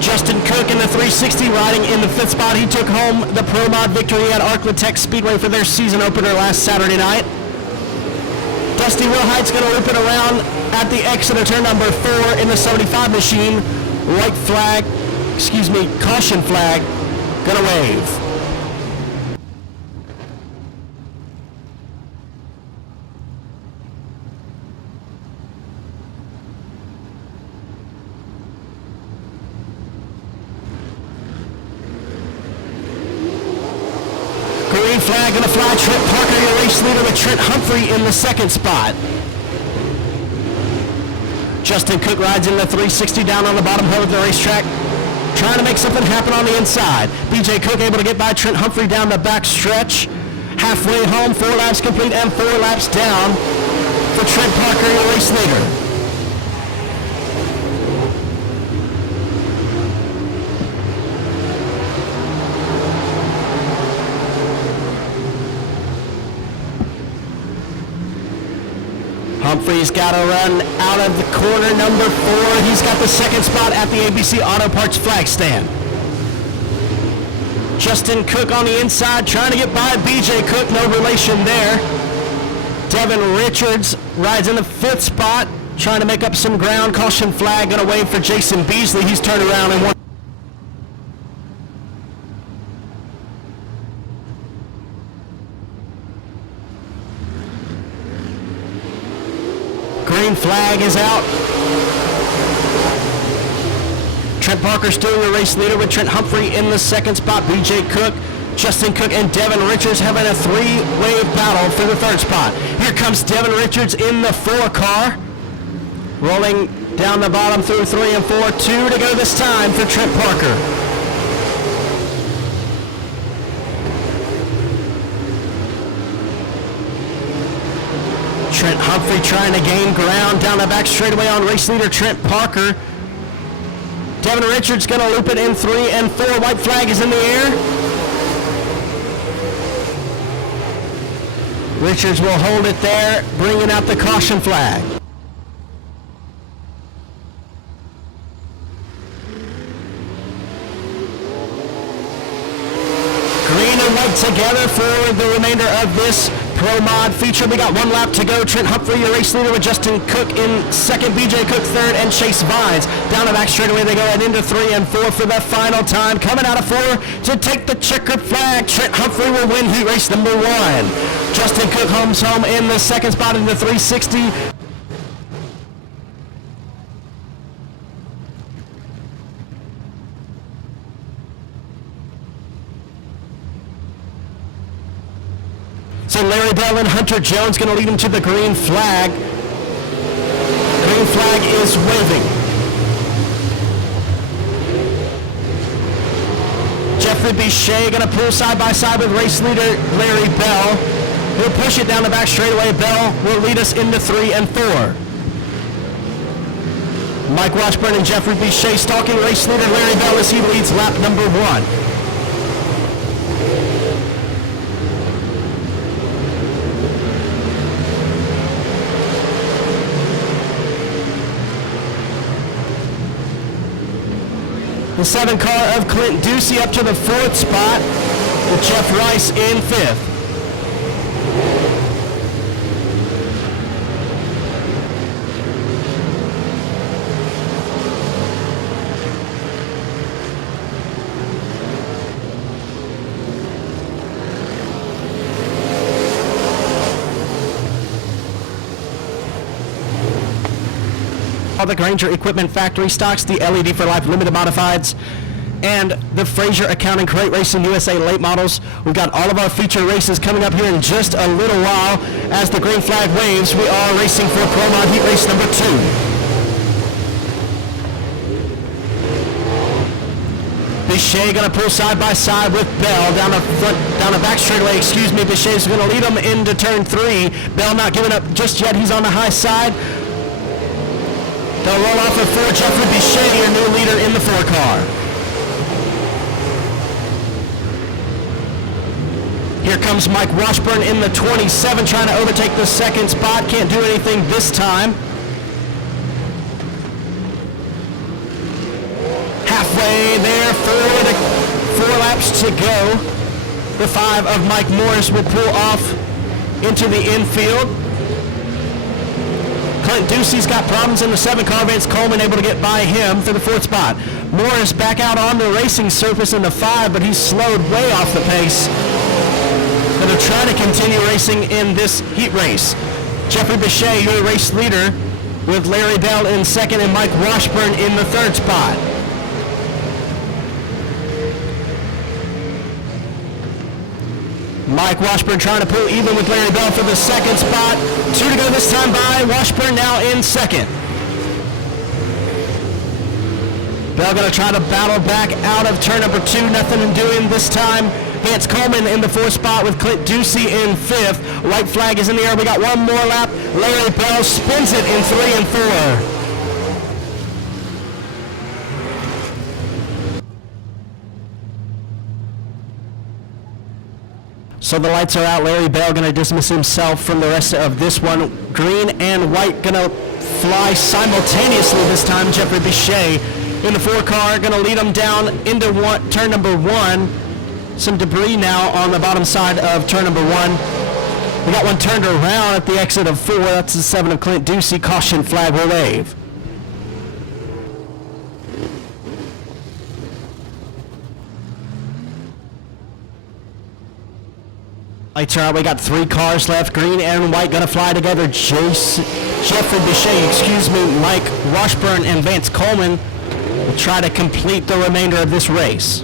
Justin Cook in the 360 riding in the 5th spot. He took home the Pro Mod victory at Arklatex Speedway for their season opener last Saturday night. Dusty Wilhite's going to loop it around at the exit of turn number 4 in the 75 machine. Caution flag, going to wave. Green flag going to fly. Trent Parker, your race leader, with Trent Humphrey in the second spot. Justin Cook rides in the 360 down on the bottom hill of the racetrack, trying to make something happen on the inside. BJ Cook able to get by Trent Humphrey down the back stretch. Halfway home, 4 laps complete and 4 laps down for Trent Parker, your race leader. Humphrey's got to run out of the corner number 4. He's got the second spot at the ABC Auto Parts flag stand. Justin Cook on the inside trying to get by BJ Cook, no relation there. Devin Richards rides in the 5th spot, trying to make up some ground. Caution flag going to wave for Jason Beasley. He's turned around and won. Green flag is out. Trent Parker still the race leader with Trent Humphrey in the second spot. BJ Cook, Justin Cook, and Devin Richards having a 3-way battle for the 3rd spot. Here comes Devin Richards in the 4 car. Rolling down the bottom through 3 and 4. 2 to go this time for Trent Parker. Trent Humphrey trying to gain ground down the back straightaway on race leader Trent Parker. Devin Richards going to loop it in 3 and 4. White flag is in the air. Richards will hold it there, bringing out the caution flag. Green and white together for the remainder of this Pro Mod feature. We got 1 lap to go. Trent Humphrey, your race leader, with Justin Cook in 2nd, BJ Cook 3rd, and Chase Vines. Down the back straightaway they go, and into 3 and 4 for the final time. Coming out of 4 to take the checkered flag. Trent Humphrey will win heat race number 1. Justin Cook home in the 2nd spot in the 360. So Larry Bell and Hunter Jones going to lead him to the green flag. Green flag is waving. Jeffrey Bichet going to pull side by side with race leader Larry Bell. He'll push it down the back straightaway. Bell will lead us into 3 and 4. Mike Washburn and Jeffrey Bichet stalking race leader Larry Bell as he leads lap number 1. The 7 car of Clint Ducey up to the 4th spot with Jeff Rice in 5th. all the Granger Equipment Factory stocks, the LED for Life Limited Modifieds, and the Fraser Accounting Crate Racing USA late models. We've got all of our feature races coming up here in just a little while. As the green flag waves, we are racing for Cromont Heat Race number 2. Bichet going to pull side by side with Bell down the back straightaway. Bichet is going to lead him into turn 3. Bell not giving up just yet. He's on the high side. They'll roll off of 4. Jeffrey Bichet, your new leader in the 4 car. Here comes Mike Washburn in the 27, trying to overtake the second spot. Can't do anything this time. Halfway there, 4 laps to go. The 5 of Mike Morris will pull off into the infield. Clint Ducey's got problems in the 7 car. Vance Coleman able to get by him for the 4th spot. Morris back out on the racing surface in the 5, but he's slowed way off the pace. Going to try to continue racing in this heat race. Jeffrey Bichet, your race leader, with Larry Bell in 2nd and Mike Washburn in the 3rd spot. Mike Washburn trying to pull even with Larry Bell for the 2nd spot. 2 to go this time by. Washburn now in 2nd. Bell going to try to battle back out of turn number 2. Nothing in doing this time. Vance Coleman in the 4th spot with Clint Ducey in 5th. White flag is in the air. We got one more lap. Larry Bell spins it in 3 and 4. So the lights are out. Larry Bell going to dismiss himself from the rest of this one. Green and white going to fly simultaneously this time. Jeffrey Bichet in the 4 car going to lead them down into turn number 1. Some debris now on the bottom side of turn number 1. We got one turned around at the exit of 4. That's the 7 of Clint Ducey. Caution flag will wave. Lights are out. We got 3 cars left. Green and white going to fly together. Jeffrey Bichet, Mike Washburn and Vance Coleman will try to complete the remainder of this race.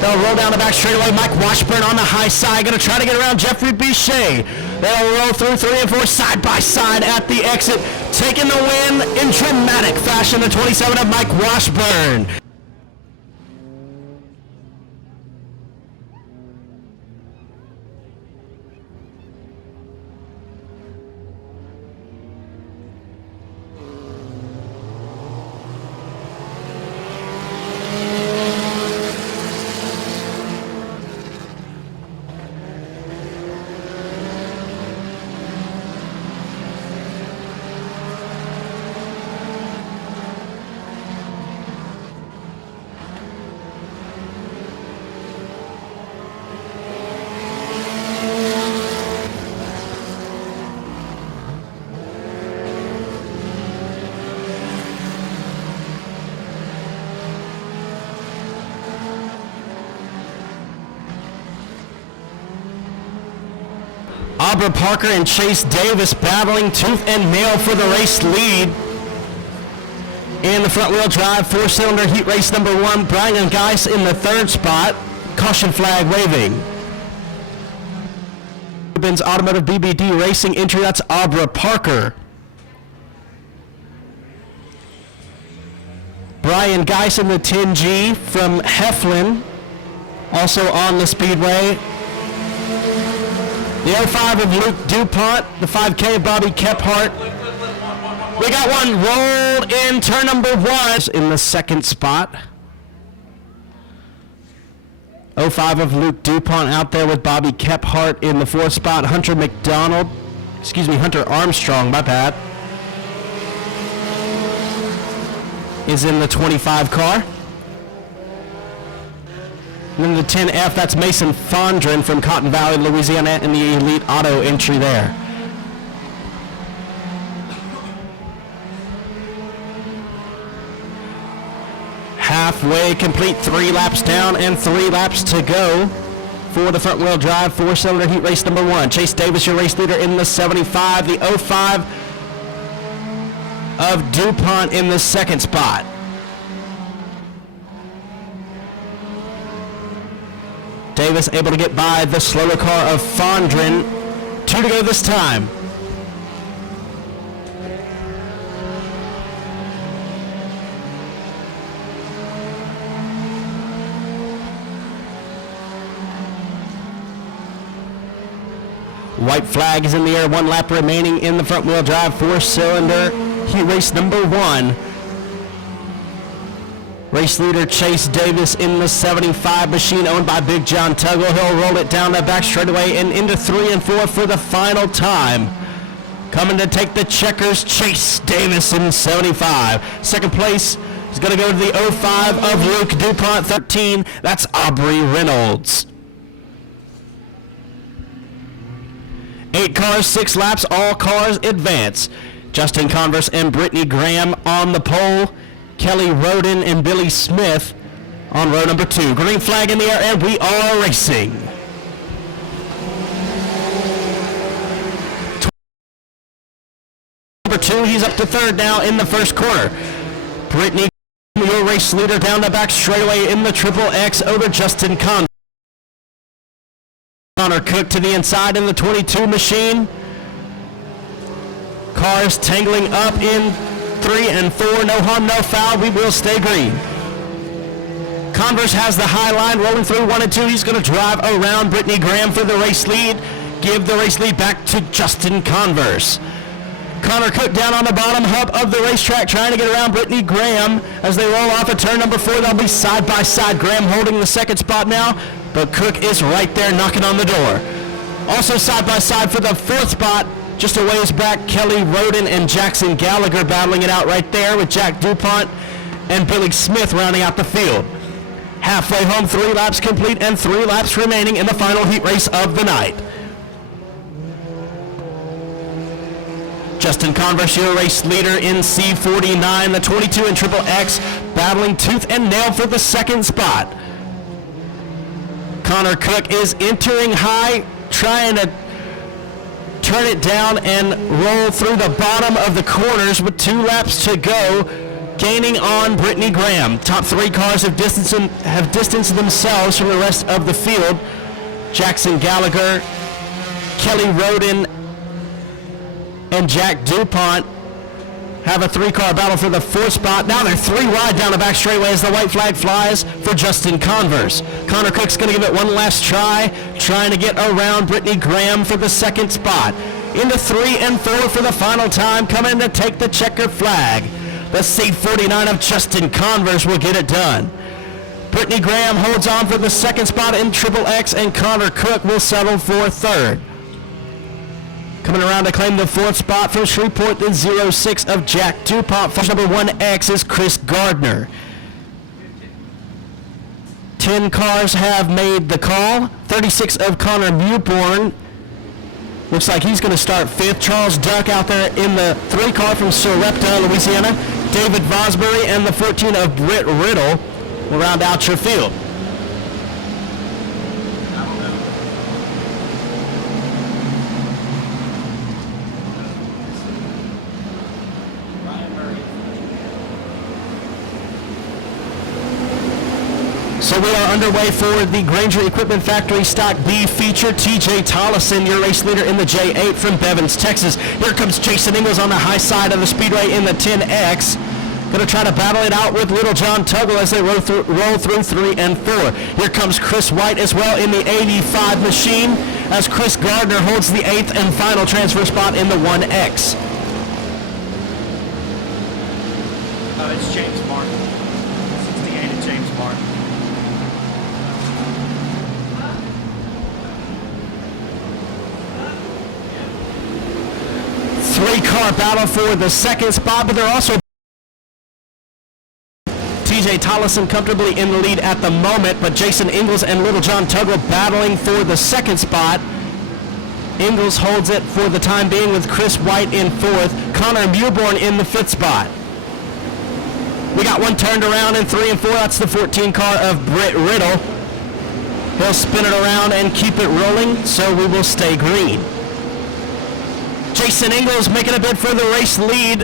They'll roll down the back straightaway. Mike Washburn on the high side, going to try to get around Jeffrey Bichet. They'll roll through 3 and 4 side by side at the exit, taking the win in dramatic fashion. The 27 of Mike Washburn. Aubrey Parker and Chase Davis battling tooth and nail for the race lead. In the front wheel drive 4-cylinder heat race number 1, Brian Geis in the 3rd spot. Caution flag waving. Rubens Automotive BBD Racing entry, that's Aubrey Parker. Brian Geis in the 10G from Heflin, also on the Speedway. The 05 of Luke DuPont, the 5K of Bobby Kephart. We got one rolled in turn number 1 in the 2nd spot. 05 of Luke DuPont out there with Bobby Kephart in the 4th spot. Hunter Armstrong, my bad, is in the 25 car. And then the 10F, that's Mason Fondren from Cotton Valley, Louisiana, in the Elite Auto entry there. Halfway complete, 3 laps down and 3 laps to go for the front wheel drive 4-cylinder heat race number 1. Chase Davis, your race leader in the 75. The 05 of DuPont in the second spot. Davis able to get by the slower car of Fondren. 2 to go this time. White flag is in the air, 1 lap remaining in the front wheel drive 4-cylinder heat race number 1. Race leader Chase Davis in the 75 machine owned by Big John Tuggle. He'll roll it down the back straightaway and into 3 and 4 for the final time. Coming to take the checkers, Chase Davis in 75. Second place is going to go to the 05 of Luke DuPont. 13, that's Aubrey Reynolds. 8 cars, 6 laps, all cars advance. Justin Converse and Brittany Graham on the pole. Kelly Roden and Billy Smith on row number 2. Green flag in the air, and we are racing. Number 2, he's up to 3rd now in the first corner. Brittany, your race leader, down the back straightaway in the Triple X over Justin Converse. Connor Cook to the inside in the 22 machine. Cars tangling up in 3 and 4. No harm, no foul. We will stay green. Converse has the high line rolling through 1 and 2. He's going to drive around Brittany Graham for the race lead. Give the race lead back to Justin Converse. Connor Cook down on the bottom hub of the racetrack trying to get around Brittany Graham as they roll off of turn number 4. They'll be side by side. Graham holding the second spot now, but Cook is right there knocking on the door. Also side by side for the 4th spot, just a ways back, Kelly Roden and Jackson Gallagher battling it out right there with Jack DuPont and Billy Smith rounding out the field. Halfway home, 3 laps complete and 3 laps remaining in the final heat race of the night. Justin Converse, your race leader in C49, the 22 and Triple X, battling tooth and nail for the 2nd spot. Connor Cook is entering high, trying to turn it down and roll through the bottom of the corners with 2 laps to go, gaining on Brittany Graham. Top 3 cars have distanced themselves from the rest of the field. Jackson Gallagher, Kelly Roden, and Jack DuPont have a 3-car battle for the 4th spot. Now they're 3 wide down the back straightaway as the white flag flies for Justin Converse. Connor Cook's going to give it one last try, trying to get around Brittany Graham for the 2nd spot. Into 3 and 4 for the final time, coming to take the checker flag. The C49 of Justin Converse will get it done. Brittany Graham holds on for the 2nd spot in Triple X, and Connor Cook will settle for 3rd. Coming around to claim the 4th spot from Shreveport, the 06 of Jack DuPont. First number 1X is Chris Gardner. 10 cars have made the call. 36 of Connor Mewborn. Looks like he's going to start 5th. Charles Duck out there in the 3-car from Sarepta, Louisiana. David Vosbury and the 14 of Britt Riddle will round out your field. So we are underway for the Granger Equipment Factory Stock B feature. TJ Tollison, your race leader in the J8 from Bevins, Texas. Here comes Jason Ingalls on the high side of the speedway in the 10X. Going to try to battle it out with Little John Tuggle as they roll through 3 and 4. Here comes Chris White as well in the 85 machine as Chris Gardner holds the 8th and final transfer spot in the 1X. It's James Martin. 68 and James Martin. Three-car battle for the 2nd spot, but they're also TJ Tollison comfortably in the lead at the moment, but Jason Ingalls and Little John Tuggle battling for the 2nd spot. Ingalls holds it for the time being with Chris White in 4th, Connor Mewborn in the 5th spot. We got one turned around in 3 and 4. That's the 14 car of Britt Riddle. He'll spin it around and keep it rolling, so we will stay green. Jason Ingalls making a bid for the race lead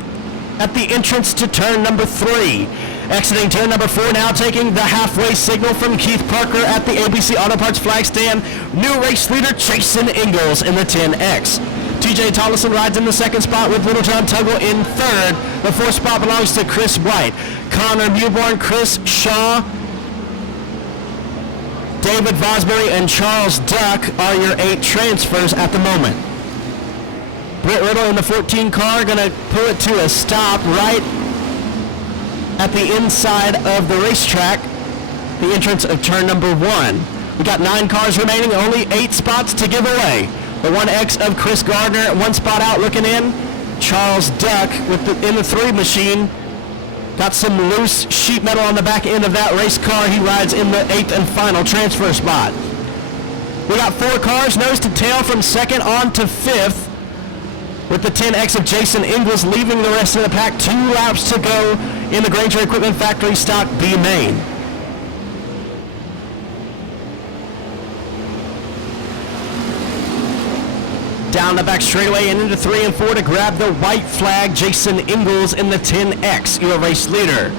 at the entrance to turn number 3. Exiting turn number 4, now taking the halfway signal from Keith Parker at the ABC Auto Parts flag stand. New race leader Jason Ingalls in the 10X. TJ Tollison rides in the second spot with Little John Tuggle in third. The fourth spot belongs to Chris White. Connor Mewborn, Chris Shaw, David Vosbury, and Charles Duck are your 8 transfers at the moment. Britt Riddle in the 14 car going to pull it to a stop right at the inside of the racetrack, the entrance of turn number 1. We got 9 cars remaining, only 8 spots to give away. The 1X of Chris Gardner, 1 spot out looking in. Charles Duck in the 3 machine. Got some loose sheet metal on the back end of that race car. He rides in the 8th and final transfer spot. We got 4 cars nose to tail from 2nd on to 5th, with the 10X of Jason Ingalls leaving the rest of the pack. 2 laps to go in the Granger Equipment Factory Stock B main. Down the back straightaway and into 3 and 4 to grab the white flag, Jason Ingalls in the 10X, your race leader.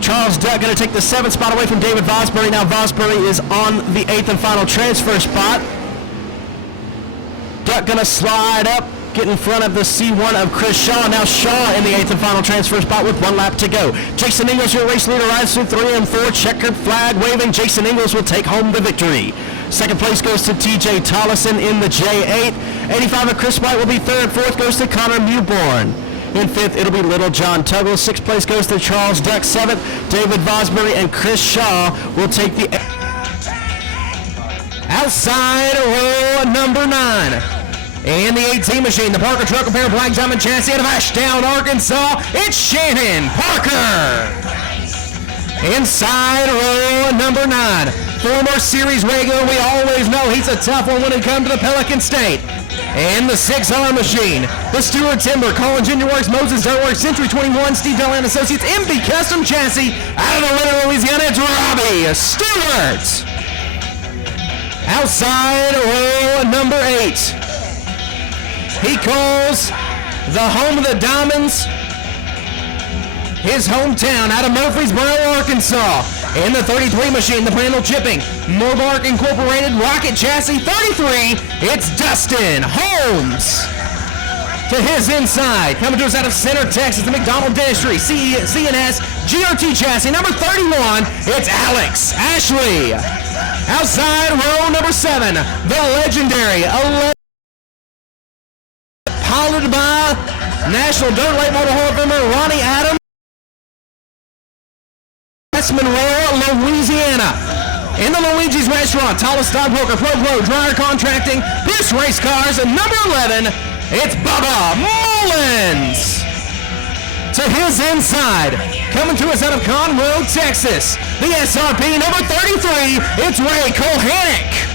Charles Duck going to take the 7th spot away from David Vosbury. Now Vosbury is on the 8th and final transfer spot. Duck going to slide up, get in front of the C1 of Chris Shaw. Now Shaw in the 8th and final transfer spot with 1 lap to go. Jason Ingalls, your race leader, rides through 3 and 4. Checkered flag waving. Jason Ingalls will take home the victory. Second place goes to TJ Tollison in the J8. 85 of Chris White will be third. 4th goes to Connor Mewborn. In 5th, it'll be Little John Tuggle. 6th place goes to Charles Duck. 7th, David Vosbury and Chris Shaw will take the Outside row number 9. And the 18 machine, the Parker Truck Repair Black Diamond Chassis out of Ashdown, Arkansas. It's Shannon Parker. Inside row number 9. Former series regular, we always know he's a tough one when it comes to the Pelican State. And the 6R machine, the Stewart Timber, Colin Junior Works, Moses Dirtworks, Century 21, Steve Deland Associates, MB Custom Chassis, out of the Winter, Louisiana, it's Robbie Stewart. Outside row number 8. He calls the home of the Diamonds his hometown out of Murfreesboro, Arkansas. In the 33 machine, the panel chipping, Mobark Incorporated Rocket Chassis 33, it's Dustin Holmes. To his inside, coming to us out of Center, Texas, the McDonald Dentistry, CNS GRT Chassis number 31, it's Alex Ashley. Outside row number 7, the legendary piloted by National Dirt Late Model Hall of Famer Ronnie Adams. Monroe, Louisiana. In the Luigi's Restaurant, Tallest Stockbroker, Pro Dryer Contracting, Pierce Race Cars, and number 11, it's Bubba Mullins. To his inside, coming to us out of Conroe, Texas, the SRP number 33, it's Ray Kohanek.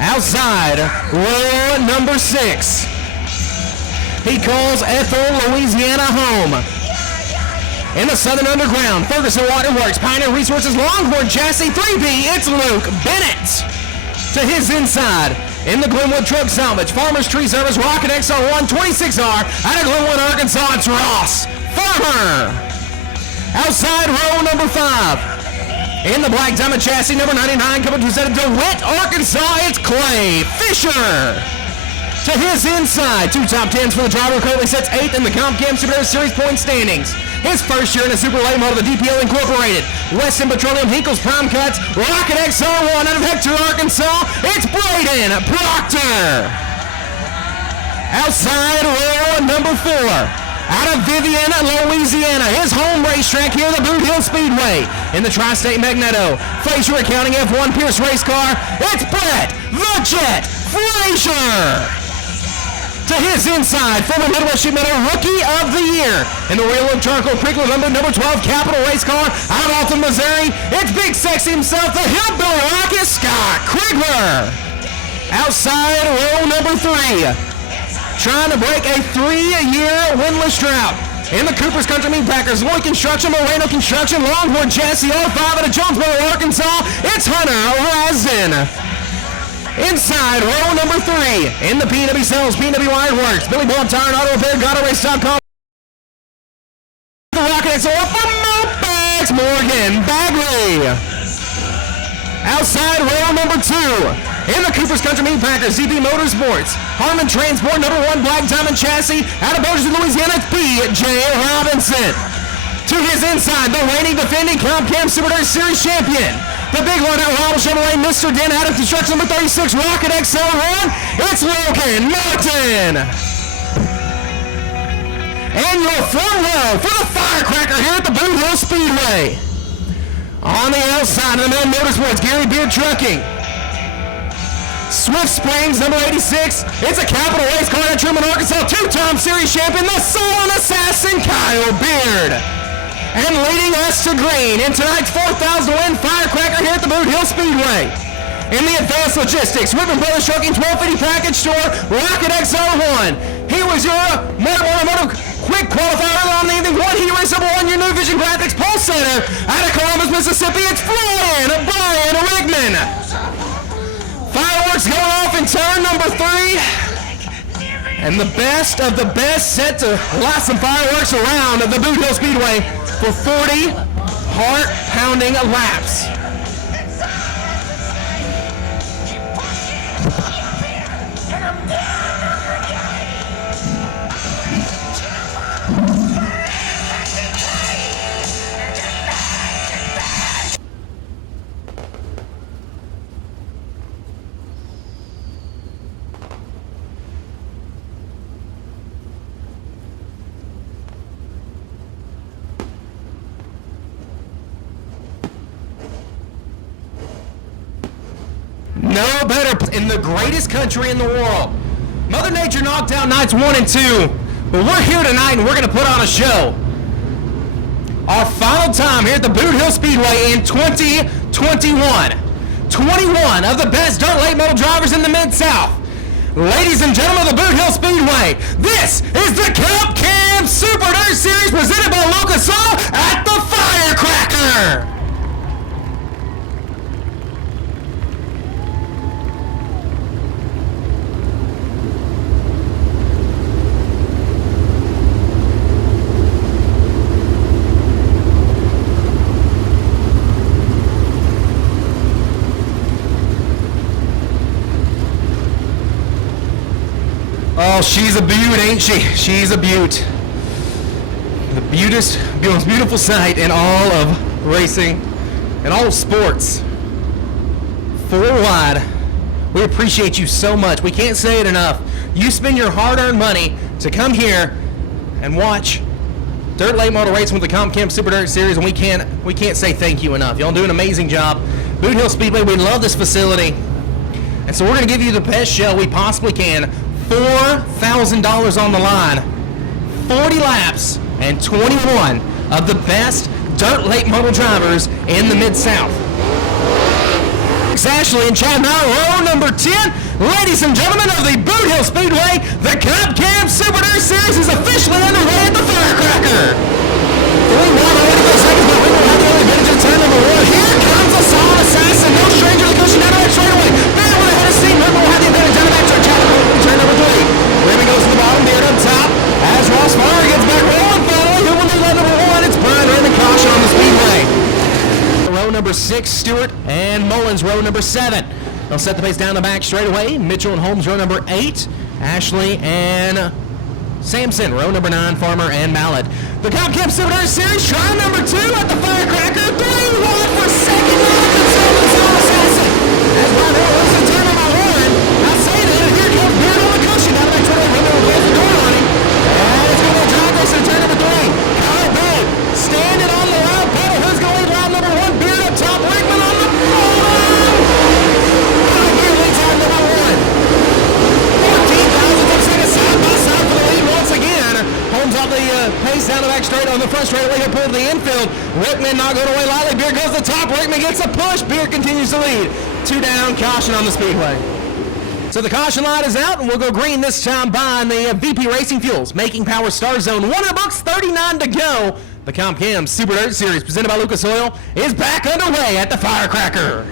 Outside, row number 6. He calls Ethel, Louisiana home. In the Southern Underground, Ferguson Waterworks, Pioneer Resources, Longhorn Chassis 3B, it's Luke Bennett. To his inside, in the Greenwood Truck Salvage, Farmers Tree Service, Rocket XR1 26R, out of Greenwood, Arkansas, it's Ross Farmer. Outside row number 5. In the Black Diamond Chassis, number 99, coming to us out of DeWitt, Arkansas, it's Clay Fisher. To his inside, 2 top 10s for the driver, currently sits 8th in the Comp Cam Superior Series point standings. His first year in a super late model, the DPL Incorporated, Weston Petroleum, Hinkles Prime Cuts, Rocket XR1 out of Hector, Arkansas, it's Braden Proctor. Outside row number 4, out of Vivian, Louisiana, his home racetrack here, the Boothill Speedway. In the Tri-State Magneto, Frazier Accounting F1 Pierce race car, it's Brett the Jet Frazier. To his inside, former Midwest Sheet Metal Rookie of the Year. In the Real Look Charcoal Crinkle number 12 Capital Race Car out of Alton, Missouri, it's Big Sexy himself, the Hillbilly Rocket, Scott Krigler. Outside row number 3, trying to break a 3-year winless drought. In the Cooper's Country Meat Packers, Lloyd Construction, Moreno Construction, Longhorn Chassis, R5 out of Jonesboro, Arkansas, it's Hunter Rasden. Inside row number 3, in the PW Cells, PW Ironworks, Billy Bob Tire and Auto Repair, GautoRace.com. It's off for Mopax Morgan Bagley. Outside rail number 2. In the Cooper's Country Meat Packers, ZP Motorsports. Harmon Transport, number 1 Black Diamond Chassis. Out of Bossier, Louisiana, it's B.J. Robinson. To his inside, the reigning defending Comp Cam Super Dirt Series champion. The big one at Robert Chevrolet, Mr. Dan Adams Construction, number 36, Rocket XL1. It's Logan Martin. And your front row for the Firecracker here at the Boothill Speedway. On the outside of the Man Motorsports, Gary Beard Trucking. Swift Springs, number 86. It's a capital race car at Truman, Arkansas. 2-time series champion, the Sullen Assassin, Kyle Beard. And leading us to green in tonight's 4,000 win Firecracker here at the Boothill Speedway. In the Advanced Logistics, Whitman Brothers Trucking 1250 Package Store, Rocket XL1. He was your Motor Quick qualifier early on in the evening. One Heat Race number 1, your New Vision Graphics Pulse Center out of Columbus, Mississippi. It's Brian Rickman. Fireworks going off in turn number 3. And the best of the best set to light some fireworks around the Boothill Speedway for 40 heart-pounding laps. No better in the greatest country in the world. Mother Nature knocked out nights 1 and 2, but we're here tonight and we're going to put on a show. Our final time here at the Boothill Speedway in 2021. 21 of the best dirt late model drivers in the Mid-South. Ladies and gentlemen of the Boothill Speedway, this is the Comp Cam Super Dirt Series presented by Lucas Oil at the Firecracker. Oh, she's a beaut, ain't she? She's a beaut. The most beautiful sight in all of racing and all of sports. 4 wide. We appreciate you so much. We can't say it enough. You spend your hard-earned money to come here and watch dirt late model racing with the Comp Cam Super Dirt Series, and we can't say thank you enough. Y'all do an amazing job. Boothill Speedway, we love this facility. And so we're going to give you the best show we possibly can. $4,000 on the line, 40 laps, and 21 of the best dirt late model drivers in the Mid-South. Ashley and Chad Miller, row number 10. Ladies and gentlemen of the Boothill Speedway, the Comp Cam Super Dirt Series is officially underway at the Firecracker. 3 wide away to go seconds, but we will have the only advantage in turn number 1. Here comes the Sullen Assassin, no stranger to the cushion down the right straightaway. Man, we're ahead of steam. River will have the advantage down the back turn. Chad turn number 3. River goes to the bottom, Beard up top. As Ross Farr gets back rolling finally, who will lead lane number 1? It's Brian Raymond Caution on the Speedway. Row number 6, Stewart and Mullins, row number 7. They'll set the pace down the back straightaway. Mitchell and Holmes, row number 8. Ashley and Sampson, row number 9, Farmer and Mallett. The Comp Cam Super Dirt Series, try number 2 at the Firecracker. 3 wide for second round. Sullen Assassin. As Brian Hill was in turn number 1. Now say that, and here comes Beard on the cushion. Down the back straightaway, River will close the door on him. And it's going to be John Wilson in turn number 3. Kyle Beard standing on the round pedal. Who's going to lead round number 1? Beard up top, Rickman on the bottom. Kyle Beard leads round number 1. 14,000 seconds side by side for the lead once again. Holmes off the pace down the back straight on the front straightaway. He'll pull to the infield. Rickman not going away lightly. Beard goes to the top. Rickman gets a push. Beard continues to lead. 2 down, caution on the Speedway. So the caution light is out, and we'll go green this time by the VP Racing Fuels. Making Power Star Zone. 1 in the books, 39 to go. The Comp Cam Super Dirt Series presented by Lucas Oil is back underway at the Firecracker.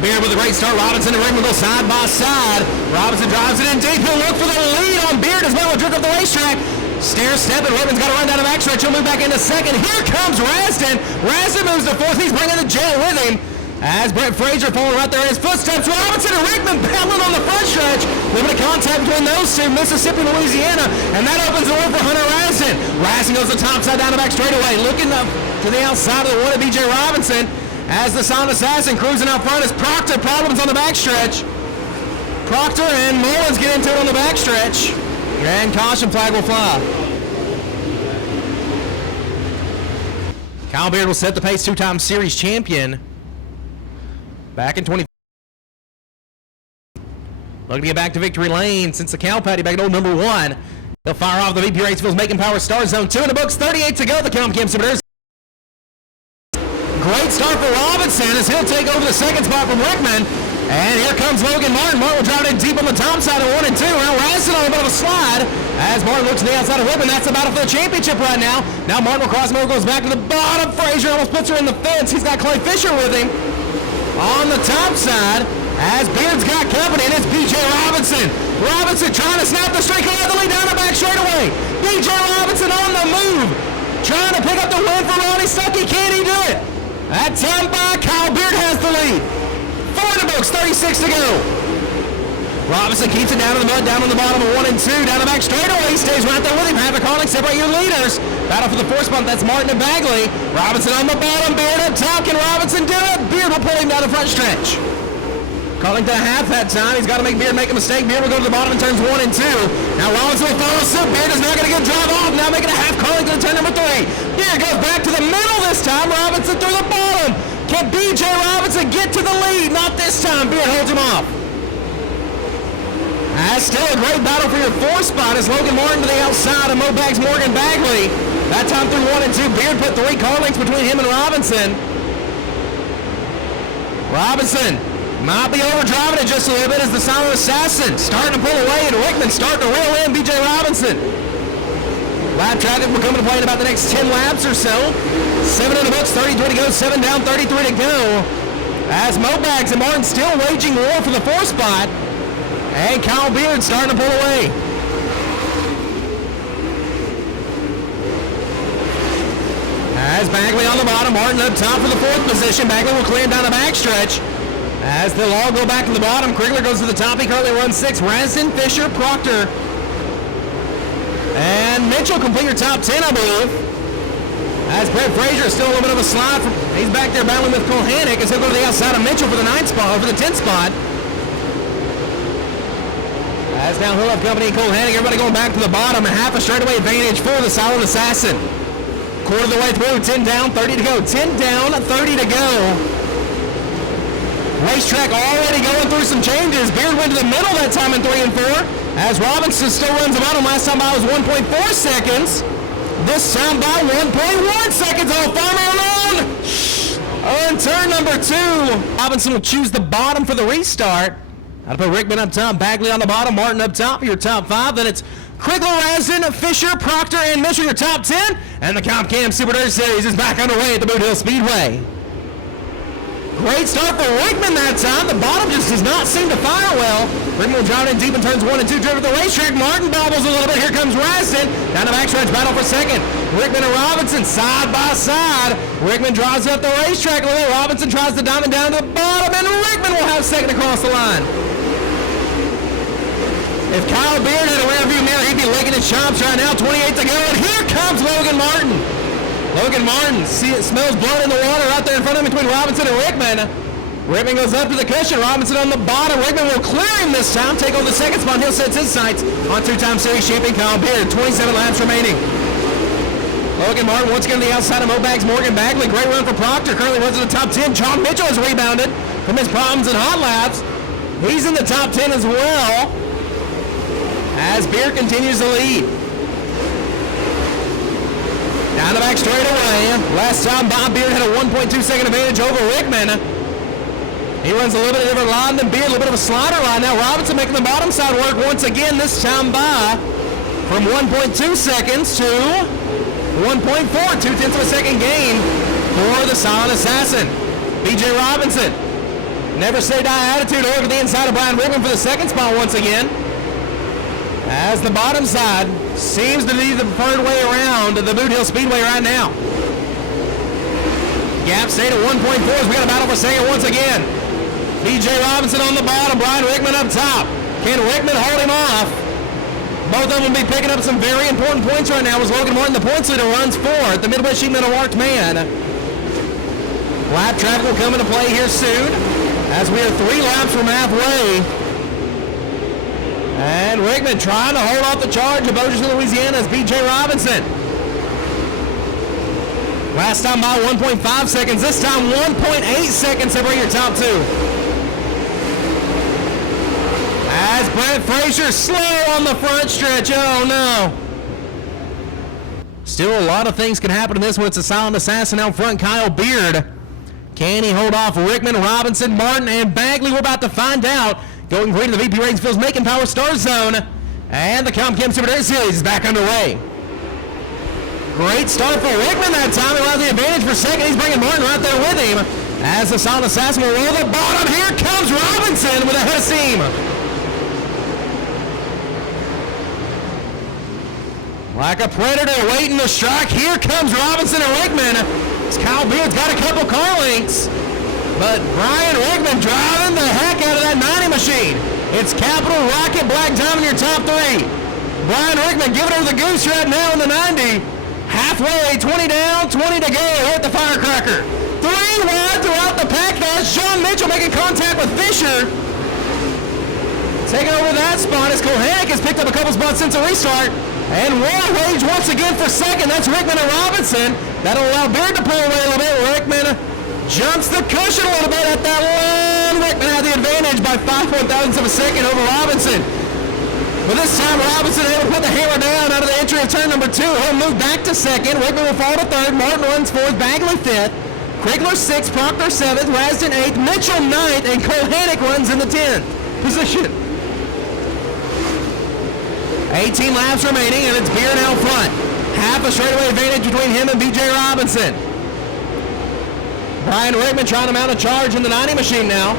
Beard with a great start. Robinson and Rickman go side by side. Robinson drives it in deep. He'll look for the lead on Beard as well. A jerk up the racetrack. Stair-step, and Rickman's got to run down the backstretch. He'll move back into second. Here comes Raston. Raston moves to fourth. He's bringing the jail with him. As Brett Frazier following right there in his footsteps. Robinson and Rickman battling on the front stretch. Limited contact between those two, Mississippi and Louisiana. And that opens the door for Hunter Raston. Raston goes the top side down the back straightaway. Looking up to the outside of the one of B.J. Robinson. As the Silent Assassin cruising out front as Proctor problems on the backstretch. Proctor and Mullins get into it on the backstretch. And caution flag will fly. Kyle Beard will set the pace, two-time series champion. Back in 20. Looking to get back to victory lane since the Cow Patty back at old number 1. They'll fire off the VP Raceville's Making Power Star Zone 2 in the books. 38 to go. The Cow Camp Submitters. Great start for Robinson as he'll take over the second spot from Rickman. And here comes Logan Martin. Martin will drive in deep on the top side of 1 and 2. Now Raston on a bit of a slide as Martin looks to the outside of Rickman. That's the battle for the championship right now. Now Martin will cross over, goes back to the bottom. Frazier almost puts her in the fence. He's got Clay Fisher with him on the top side as Beard's got company, and it's B.J. Robinson. Robinson trying to snap the streak of the lead down the back straightaway. B.J. Robinson on the move. Trying to pick up the win for Ronnie Stuckey. Can he do it? That time by Kyle Beard has the lead. 4 in the books, 36 to go. Robinson keeps it down in the mud, down on the bottom of 1 and 2. Down the back straightaway, he stays right there with him. Have a calling, separate your leaders. Battle for the 4th spot, that's Martin and Bagley. Robinson on the bottom, Beard up top. Can Robinson do it? Beard will pull him down the front stretch. Calling to half that time. He's got to make Beard make a mistake. Beard will go to the bottom in turns 1 and 2. Now Robinson will follow suit. Beard is not going to get a drive off. Now making a half calling to turn number 3. Beard goes back to the middle this time. Robinson through the bottom. Can B.J. Robinson get to the lead? Not this time. Beard holds him off. That's still a great battle for your 4th spot as Logan Martin to the outside of Mobags Morgan Bagley. That time through 1 and 2. Beard put 3 car lengths between him and Robinson. Robinson might be overdriving it just a little bit as the Silent Assassin starting to pull away and Rickman starting to reel in B.J. Robinson. Lap traffic will come into play in about the next 10 laps or so. 7 in the books, 33 to go, 7 down, 33 to go. As Mobags and Martin still waging war for the 4th spot. And Kyle Beard starting to pull away. As Bagley on the bottom, Martin up top for the 4th position. Bagley will clear down the backstretch. As they'll all go back to the bottom. Krigler goes to the top. He currently runs 6. Raston, Fisher, Proctor, and Mitchell complete your top 10, I believe. As Brett Frazier is still a little bit of a slide. He's back there battling with Colhanick as he'll go to the outside of Mitchell for the 9th spot, or for the 10th spot. As now he'll have company in Colhanick. Everybody going back to the bottom. A half a straightaway advantage for the Silent Assassin. Quarter of the way through. 10 down, 30 to go. 10 down, 30 to go. Racetrack already going through some changes. Beard went to the middle that time in 3 and 4. As Robinson still runs the bottom. Last time by was 1.4 seconds. This time by 1.1 seconds. Oh, farmer alone. On turn number 2. Robinson will choose the bottom for the restart. I'll put Rickman up top, Bagley on the bottom, Martin up top for your top 5. Then it's Krigler, Raston, Fisher, Proctor, and Mitchell, your top 10. And the Comp Cam Super Dirt Series is back underway at the Boothill Speedway. Great start for Rickman that time. The bottom just does not seem to fire well. Rickman will drive in deep in turns 1 and 2, driven to the racetrack. Martin bobbles a little bit. Here comes Raston. Down the backstretch, battle for second. Rickman and Robinson side by side. Rickman drives up the racetrack a little. Robinson tries to diamond down to the bottom, and Rickman will have second across the line. If Kyle Beard had a rearview mirror, he'd be licking his chops right now. 28 to go, and here comes Logan Martin. Logan Martin smells blood in the water right there in front of him between Robinson and Rickman. Rickman goes up to the cushion. Robinson on the bottom. Rickman will clear him this time. Take over the second spot. He'll set his sights on 2-time series champion Kyle Beard. 27 laps remaining. Logan Martin once again to the outside of Mobags Morgan Bagley. Great run for Proctor. Currently runs in the top 10. John Mitchell has rebounded from his problems in hot laps. He's in the top 10 as well as Beard continues to lead. Down the back straight away. Last time Bob Beard had a 1.2 second advantage over Rickman. He runs a little bit of a different line than Beard, a little bit of a slider line. Now Robinson making the bottom side work once again, this time by from 1.2 seconds to 1.4, 2/10 of a second gain for the Silent Assassin. B.J. Robinson, never say die attitude over the inside of Brian Rickman for the second spot once again. As the bottom side seems to be the preferred way around the Boothill Speedway right now. Gap stayed at 1.4 as we got a battle for second once again. B.J. Robinson on the bottom, Brian Rickman up top. Can Rickman hold him off? Both of them will be picking up some very important points right now as Logan Martin, the points leader, runs fourth. The Midwest Sheet Metal marked man. Lap traffic will come into play here soon as we are 3 laps from halfway. And Rickman trying to hold off the charge of Boothill, Louisiana's B.J. Robinson. Last time by 1.5 seconds. This time 1.8 seconds separate your top two. As Brent Frazier slow on the front stretch. Oh no. Still a lot of things can happen in this one. It's a silent assassin out front, Kyle Beard. Can he hold off Rickman, Robinson, Martin, and Bagley? We're about to find out. Going green to the VP Ratings Fields Making Power Star Zone. And the ComChem Super Dare Series is back underway. Great start for Rickman that time. He allowed the advantage for second. He's bringing Martin right there with him. As the silent assassin will roll the bottom. Here comes Robinson with a head of steam. Like a predator waiting to strike. Here comes Robinson and Rickman. Kyle Beard's got a couple car lengths. But Brian Rickman driving the heck out of that 90 machine. It's Capital Rocket Black Diamond in your top three. Brian Rickman giving over the goose right now in the 90. Halfway, 20 down, 20 to go here at the Firecracker. 3 wide throughout the pack. That's Sean Mitchell making contact with Fisher. Taking over that spot as Kohanic has picked up a couple spots since the restart. And War Rage once again for second. That's Rickman and Robinson. That'll allow Beard to pull away a little bit. Rickman jumps the cushion a little bit at that one. Rickman had the advantage by 5/1000ths of a second over Robinson. But this time Robinson able to put the hammer down out of the entry of turn number 2. He'll move back to second. Rickman will fall to third. Martin runs fourth. Bagley fifth. Krigler 6th. Proctor 7th. Rasden 8th. Mitchell 9th. And Kohanic runs in the 10th position. 18 laps remaining, and it's Beard out front. Half a straightaway advantage between him and B.J. Robinson. Brian Rickman trying to mount a charge in the 90 machine now.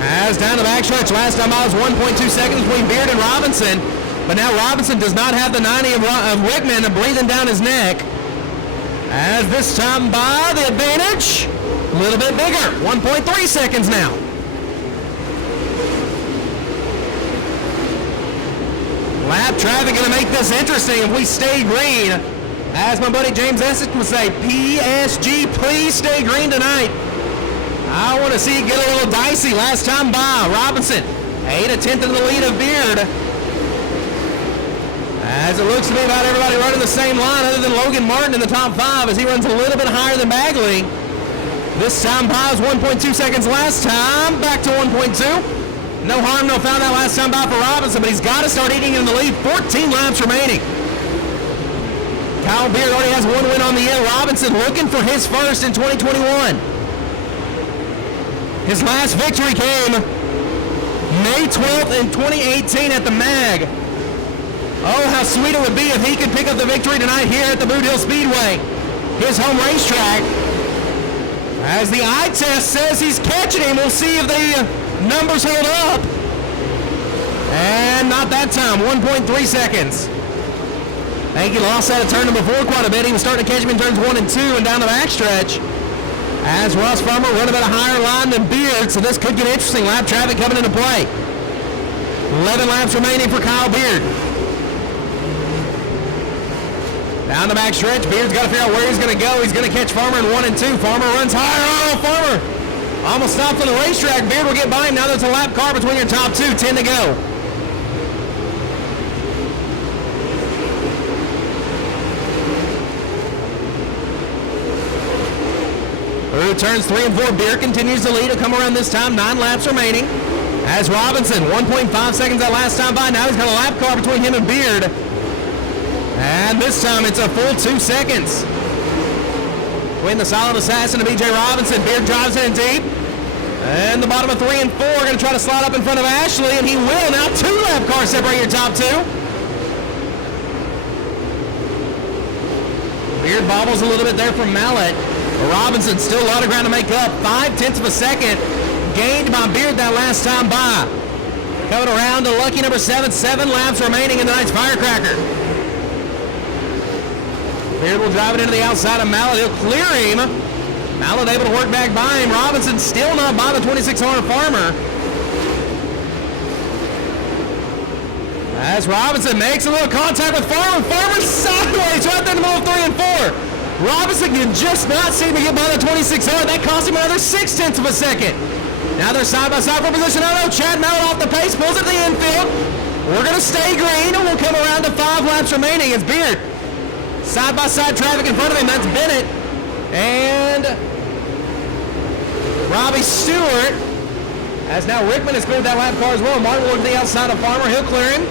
As down the backstretch, last time I was 1.2 seconds between Beard and Robinson. But now Robinson does not have the 90 of Rickman breathing down his neck. As this time by the advantage, a little bit bigger, 1.3 seconds now. Lap traffic going to make this interesting if we stay green. As my buddy James Essex would say, PSG, please stay green tonight. I want to see it get a little dicey. Last time by, Robinson, 8/10 in the lead of Beard. As it looks to be about everybody running the same line other than Logan Martin in the top 5 as he runs a little bit higher than Bagley. This time by was 1.2 seconds last time, back to 1.2. No harm, no foul that last time by for Robinson, but he's got to start eating in the lead. 14 laps remaining. Kyle Beard already has 1 win on the year. Robinson looking for his first in 2021. His last victory came May 12th in 2018 at the MAG. Oh, how sweet it would be if he could pick up the victory tonight here at the Boothill Speedway, his home racetrack. As the eye test says he's catching him, we'll see if the numbers hold up. And not that time, 1.3 seconds. I think he lost out of turn number 4 quite a bit. He was starting to catch him in turns 1 and 2 and down the backstretch. As Ross Farmer running at a higher line than Beard, so this could get interesting. Lap traffic coming into play. 11 laps remaining for Kyle Beard. Down the back stretch, Beard's got to figure out where he's going to go. He's going to catch Farmer in 1 and 2. Farmer runs higher. Oh, Farmer almost stopped on the racetrack. Beard will get by him. Now there's a lap car between your top 2. 10 to go. Through turns 3 and 4, Beard continues to lead. He'll come around this time. 9 laps remaining. As Robinson, 1.5 seconds that last time by. Now he's got a lap car between him and Beard. And this time it's a full 2 seconds. Between the silent assassin and B.J. Robinson, Beard drives in deep. And the bottom of 3 and 4 are going to try to slide up in front of Ashley, and he will. Now 2 lap cars separate your top 2. Beard bobbles a little bit there from Mallet. But Robinson still a lot of ground to make up. 0.5 of a second. gained by Beard that last time by. Coming around to lucky number 7, 7 laps remaining in the night's Firecracker. Beard will drive it into the outside of Mallet. He'll clear him. Mallet able to work back by him. Robinson still not by the 2600 Farmer. As Robinson makes a little contact with Farmer. Farmer sideways right there in the middle of 3 and 4. Robinson can just not seem to get by the 2600. That cost him another 0.6 of a second. Now they're side by side for position. Oh no, Chad Mallet off the pace, pulls it to the infield. We're going to stay green and we'll come around to 5 laps remaining. It's Beard. Side by side traffic in front of him. That's Bennett. And Robbie Stewart. As now Rickman has cleared that lap car as well. Martin will look to the outside of Farmer. He'll clear him.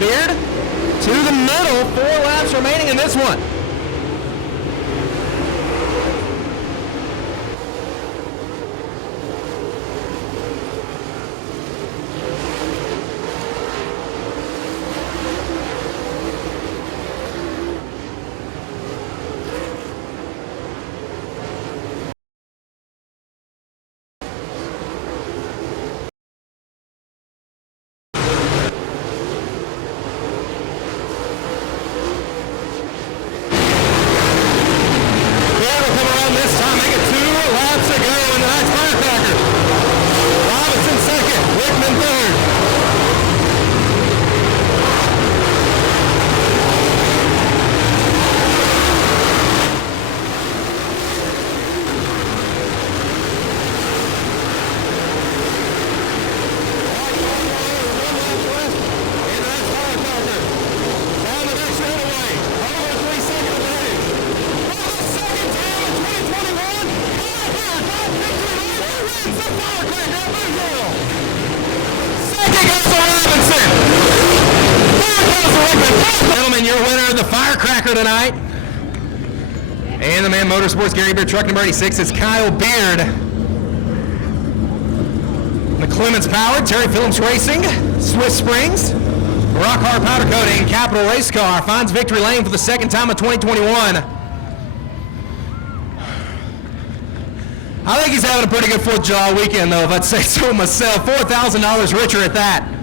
Beard to the middle. 4 laps remaining in this one. Gentlemen, your winner of the Firecracker tonight, and the Man Motorsports Gary Beard truck number 86 is Kyle Beard. The Clements Powered, Terry Phillips Racing, Swift Springs, Rock Hard Powder Coating, Capital Race Car finds victory lane for the second time of 2021. I think he's having a pretty good 4th of July weekend, though, if I'd say so myself. $4,000 richer at that.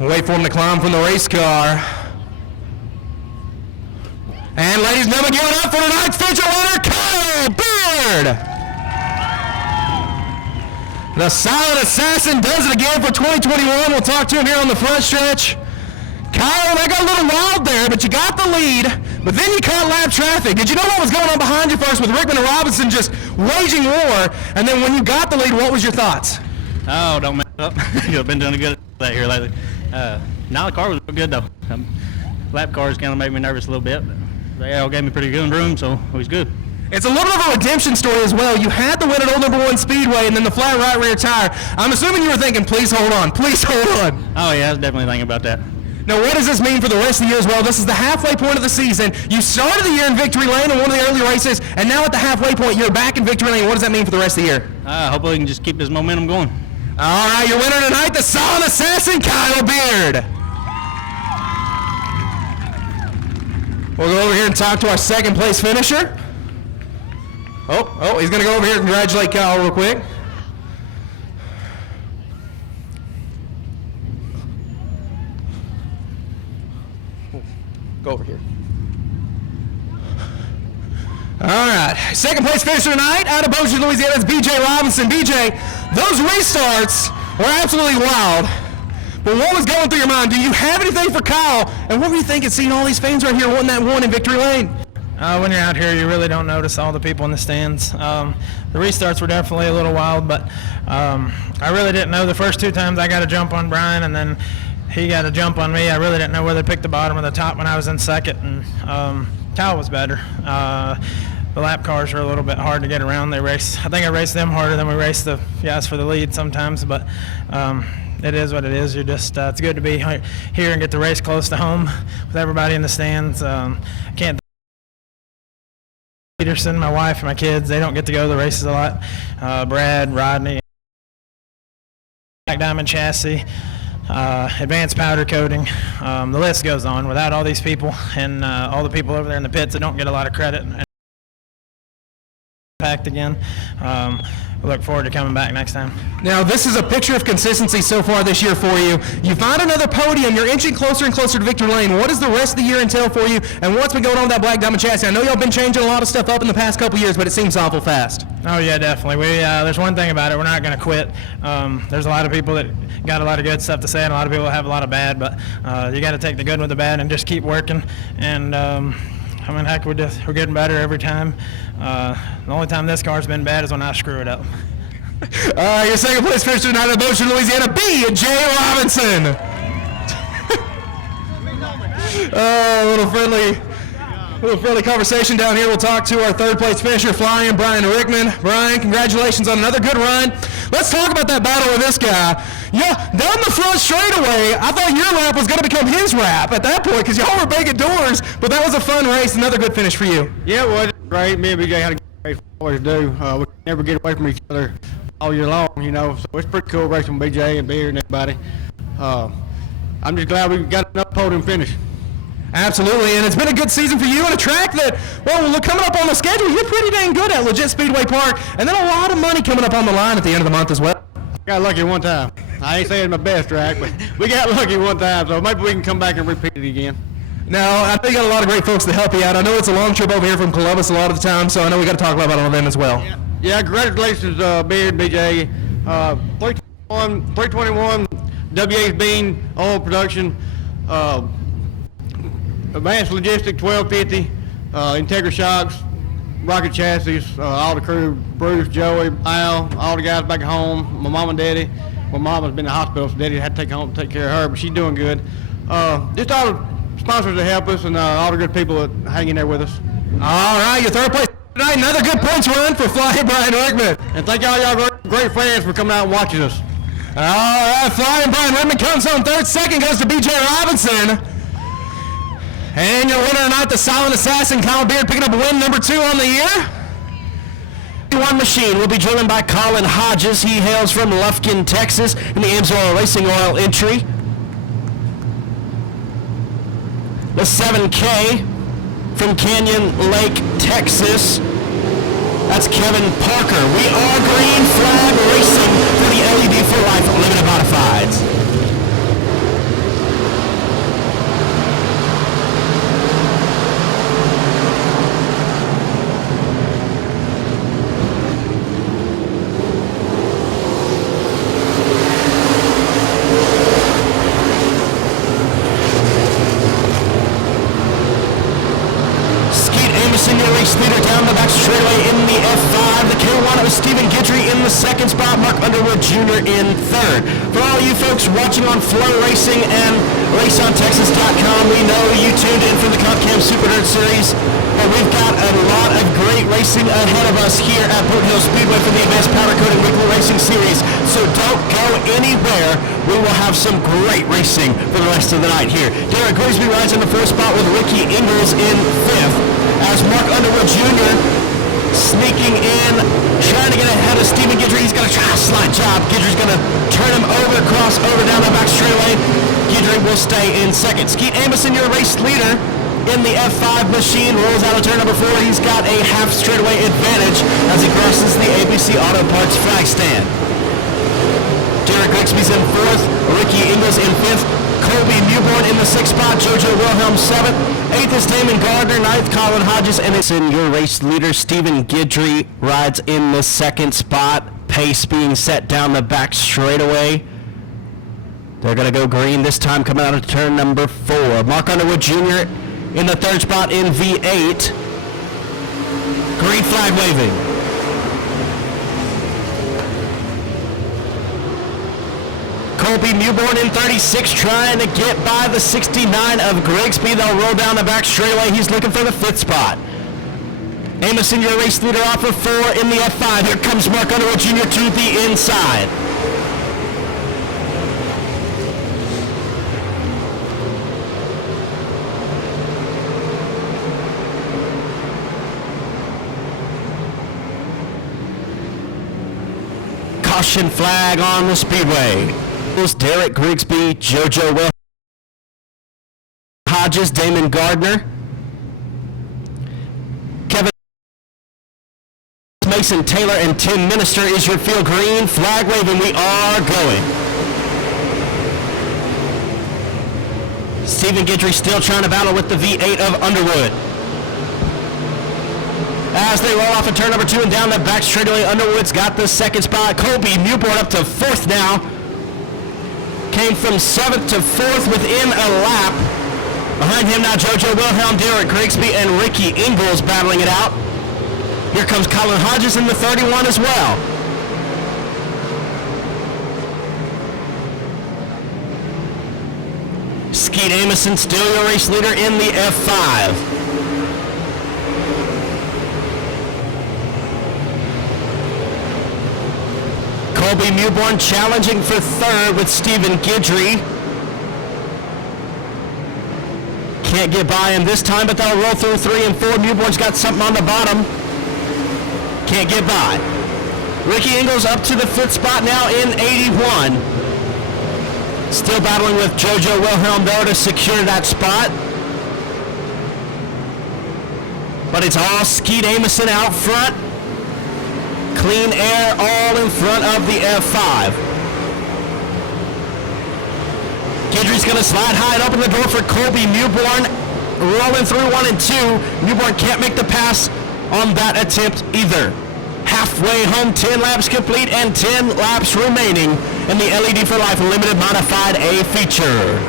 Wait for him to climb from the race car. And ladies and gentlemen, give it up for tonight's feature winner, Kyle Beard. The Silent Assassin does it again for 2021. We'll talk to him here on the front stretch. Kyle, that got a little wild there, but you got the lead, but then you caught lap traffic. Did you know what was going on behind you first with Rickman and Robinson just waging war? And then when you got the lead, what was your thoughts? Oh, don't mess up. You've been doing good at that here lately. Now the car was good though. Lap cars kind of made me nervous a little bit, but they all gave me pretty good room, so it was good. It's a little bit of a redemption story as well. You had the win at Old Number 1 Speedway and then the flat right rear tire. I'm assuming you were thinking, please hold on, please hold on. Oh yeah, I was definitely thinking about that. Now, what does this mean for the rest of the year as well? This is the halfway point of the season. You started the year in victory lane in one of the early races, and now at the halfway point, you're back in victory lane. What does that mean for the rest of the year? Hopefully we can just keep this momentum going. All right, your winner tonight, the Silent Assassin, Kyle Beard. We'll go over here and talk to our second place finisher. Oh, he's going to go over here and congratulate Kyle real quick. Go over here. All right, second place finisher tonight out of Boothill, Louisiana, is BJ Robinson. BJ, those restarts were absolutely wild. But what was going through your mind? Do you have anything for Kyle? And what were you thinking seeing all these fans right here wanting that one in victory lane? When you're out here, you really don't notice all the people in the stands. The restarts were definitely a little wild, but I really didn't know the first 2 times I got a jump on Brian, and then he got a jump on me. I really didn't know whether to pick the bottom or the top when I was in second, and Kyle was better. The lap cars are a little bit hard to get around. I think I raced them harder than we raced the guys for the lead sometimes, but it is what it is. You're just it's good to be here and get the race close to home with everybody in the stands. Can't Peterson, my wife, and my kids, they don't get to go to the races a lot. Brad, Rodney, Black Diamond Chassis, advanced powder coating. The list goes on. Without all these people and all the people over there in the pits that don't get a lot of credit and packed again, I look forward to coming back next time. Now, this is a picture of consistency so far this year for you. You find another podium. You're inching closer and closer to victory lane. What does the rest of the year entail for you, and what's been going on with that Black Diamond chassis? I know y'all been changing a lot of stuff up in the past couple years, but it seems awful fast. Oh, yeah, definitely. There's one thing about it. We're not going to quit. There's a lot of people that got a lot of good stuff to say, and a lot of people have a lot of bad, but you got to take the good with the bad and just keep working. And I mean, heck, we're getting better every time. The only time this car's been bad is when I screw it up. Your second place finisher tonight at Boothill, Louisiana, B.J. Robinson. A little friendly conversation down here. We'll talk to our third place finisher, flying Brian Rickman. Brian, congratulations on another good run. Let's talk about that battle with this guy. Yeah, down the front straightaway, I thought your lap was going to become his lap at that point because y'all were banging doors, but that was a fun race. Another good finish for you. Yeah, it was great. Me and BJ had a good race. We always do. We never get away from each other all year long, you know, so it's pretty cool racing with BJ and Beard and everybody. I'm just glad we got another podium finish. Absolutely, and it's been a good season for you on a track that, well, look, coming up on the schedule, you're pretty dang good at Legit Speedway Park, and then a lot of money coming up on the line at the end of the month as well. Got lucky one time. I ain't saying my best track, but we got lucky one time, so maybe we can come back and repeat it again. Now, I know you got a lot of great folks to help you out. I know it's a long trip over here from Columbus a lot of the time, so I know we got to talk about all of them as well. Yeah, congratulations, Beard, BJ. 321, WA's Bean, Oil Production, Advanced Logistics, 1250, Integra Shocks, Rocket Chassis, all the crew, Bruce, Joey, Al, all the guys back at home, my mom and daddy. Well, mama's been in the hospital, so daddy had to take her home and take care of her, but she's doing good. Just all the sponsors that help us and all the good people that hang in there with us. All right, your third place tonight, another good points run for Flying Brian Rickman. And thank all y'all great fans for coming out and watching us. All right, Flying Brian Rickman comes home third. Second goes to B.J. Robinson. And your winner tonight, the Silent Assassin, Kyle Beard, picking up win number 2 on the year. One machine will be driven by Colin Hodges. He hails from Lufkin, Texas, in the Ames Oil Racing Oil entry. The 7K from Canyon Lake, Texas. That's Kevin Parker. We are Green Flag Racing for the LED for Life Limited Modifieds. Senior race leader down the back straightaway in the F5. The K1 was Stephen Guidry in the second spot. Mark Underwood Jr. in third. For all you folks watching on Flow Racing and RaceOnTexas.com, we know you tuned in for the CompCam Super Nerd Series, but we've got a lot of great racing ahead of us here at Boothill Speedway for the Advanced Powder Coating Weekly Racing Series. So don't go anywhere. We will have some great racing for the rest of the night here. Derek Grigsby rides in the first spot with Ricky Ingalls in fifth. As Mark Underwood Jr. sneaking in, trying to get ahead of Stephen Guidry. He's going to try a slide job. Guidry's going to turn him over, cross over down the back straightaway. Guidry will stay in second. Skeet Amison, your race leader in the F5 machine, rolls out of turn number 4. He's got a half straightaway advantage as he crosses the ABC Auto Parts flag stand. Derek Grigsby's in fourth. Ricky Ingalls in fifth. Colby Newborn in the sixth spot, JoJo Wilhelm seventh, eighth is Damon Gardner, ninth Colin Hodges, and it's in your race leader Stephen Guidry rides in the second spot. Pace being set down the back straightaway. They're going to go green this time, coming out of turn number 4. Mark Underwood Jr. in the third spot in V8. Green flag waving. Colby Newborn in 36, trying to get by the 69 of Grigsby. They'll roll down the back straightaway. He's looking for the 5th spot. Amison, your race leader, off of 4 in the F5. Here comes Mark Underwood Jr. to the inside. Caution flag on the speedway. Derek Grigsby, JoJo Will Hodges, Damon Gardner, Kevin Mason Taylor, and Tim Minister is your field. Green flag waving. We are going. Stephen Guidry still trying to battle with the V8 of Underwood. As they roll off of turn number 2 and down that back straightaway, Underwood's got the second spot. Colby Newborn up to 4th now. Came from 7th to 4th within a lap. Behind him now, JoJo Wilhelm, Derek Grigsby, and Ricky Ingalls battling it out. Here comes Colin Hodges in the 31 as well. Skeet Amison still your race leader in the F5. Colby Newborn challenging for 3rd with Stephen Guidry. Can't get by him this time, but they'll roll through 3 and 4. Newborn's got something on the bottom. Can't get by. Ricky Ingalls up to the 5th spot now in 81. Still battling with JoJo Wilhelm though to secure that spot. But it's all Skeet Amison out front. Clean air all in front of the F5. Guidry's going to slide high and open the door for Colby Newborn. Rolling through 1 and 2. Newborn can't make the pass on that attempt either. Halfway home, 10 laps complete and 10 laps remaining in the LED for Life Limited Modified A feature.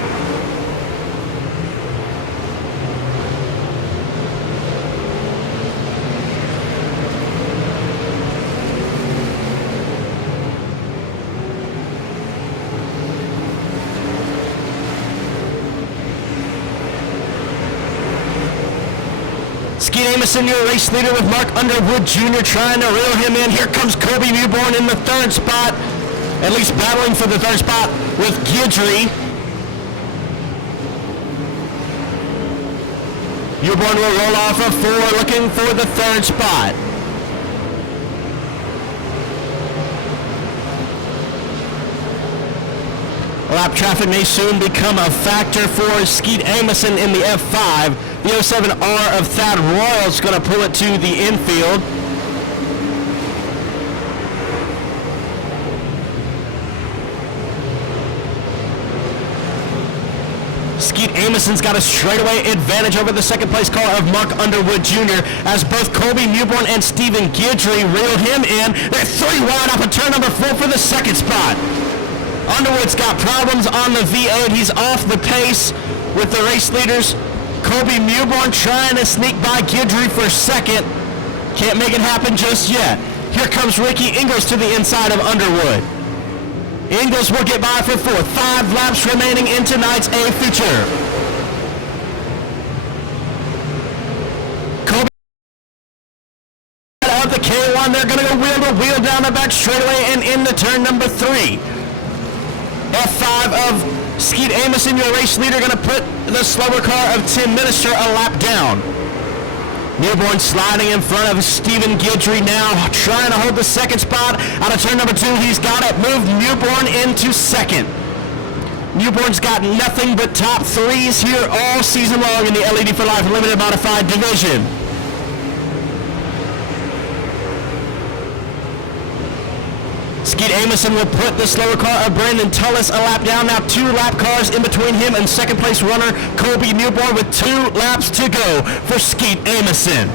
Skeet Amison, your race leader with Mark Underwood Jr. trying to reel him in. Here comes Colby Newborn in the 3rd spot, at least battling for the 3rd spot with Guidry. Newborn will roll off of 4, looking for the 3rd spot. Lap traffic may soon become a factor for Skeet Amison in the F5. The 07R of Thad Royal is going to pull it to the infield. Skeet Amison's got a straightaway advantage over the 2nd place car of Mark Underwood Jr. as both Colby Newborn and Stephen Guidry reel him in. They're 3 wide off of turn number 4 for the 2nd spot. Underwood's got problems on the V8. He's off the pace with the race leaders. Colby Newborn trying to sneak by Guidry for 2nd. Can't make it happen just yet. Here comes Ricky Ingalls to the inside of Underwood. Ingalls will get by for 4th. 5 laps remaining in tonight's A feature. Colby out of the K1. They're going to go wheel to wheel down the back straightaway and into turn number 3. F5 of Skeet Amison, your race leader, going to put the slower car of Tim Minister a lap down. Newborn sliding in front of Stephen Guidry now, trying to hold the 2nd spot. Out of turn number 2, he's got it. Moved Newborn into 2nd. Newborn's got nothing but top 3s here all season long in the LED for Life Limited Modified division. Skeet Amison will put the slower car of Brandon Tullis a lap down. Now 2 lap cars in between him and 2nd place runner Colby Newborn with 2 laps to go for Skeet Amison.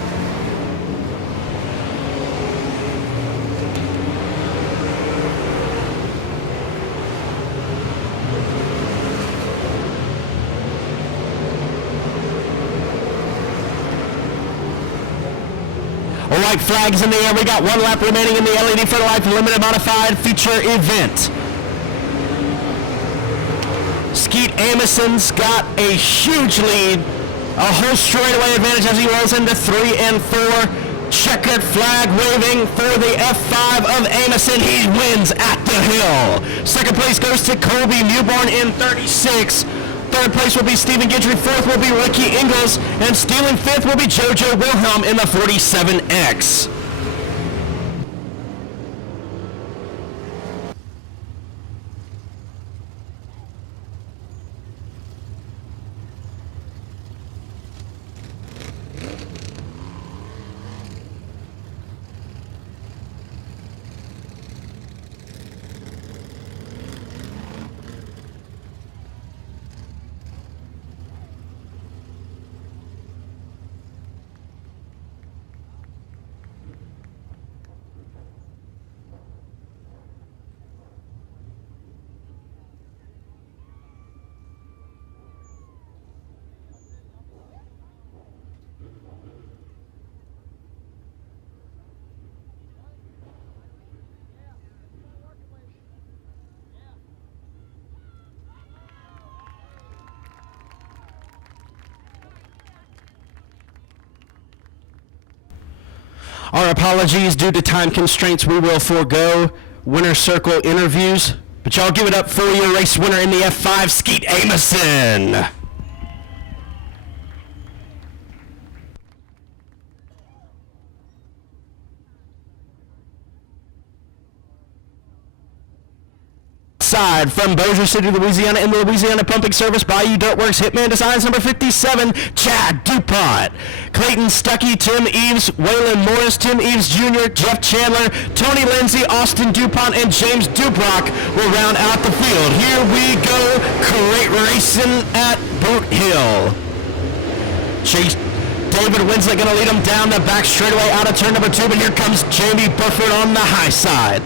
White flags in the air. We got 1 lap remaining in the LED for Life Limited Modified feature event. Skeet Amison's got a huge lead, a whole straightaway advantage as he rolls into 3 and 4. Checkered flag waving for the F5 of Amison. He wins at the hill. 2nd place goes to Colby Newborn in 36. 3rd place will be Stephen Guidry. 4th will be Ricky Ingalls. And stealing 5th will be JoJo Wilhelm in the 47X. Our apologies, due to time constraints, we will forego winner circle interviews. But y'all give it up for your race winner in the F5, Skeet Amison. Side from Bossier City, Louisiana, in the Louisiana Pumping Service, Bayou Dirtworks, Hitman Designs, number 57, Chad DuPont. Clayton Stuckey, Tim Eves, Waylon Morris, Tim Eves Jr., Jeff Chandler, Tony Lindsay, Austin DuPont, and James Dubrock will round out the field. Here we go, great racing at Boothill. Chase David Winslet going to lead him down the back straightaway out of turn number 2, but here comes Jamie Burford on the high side.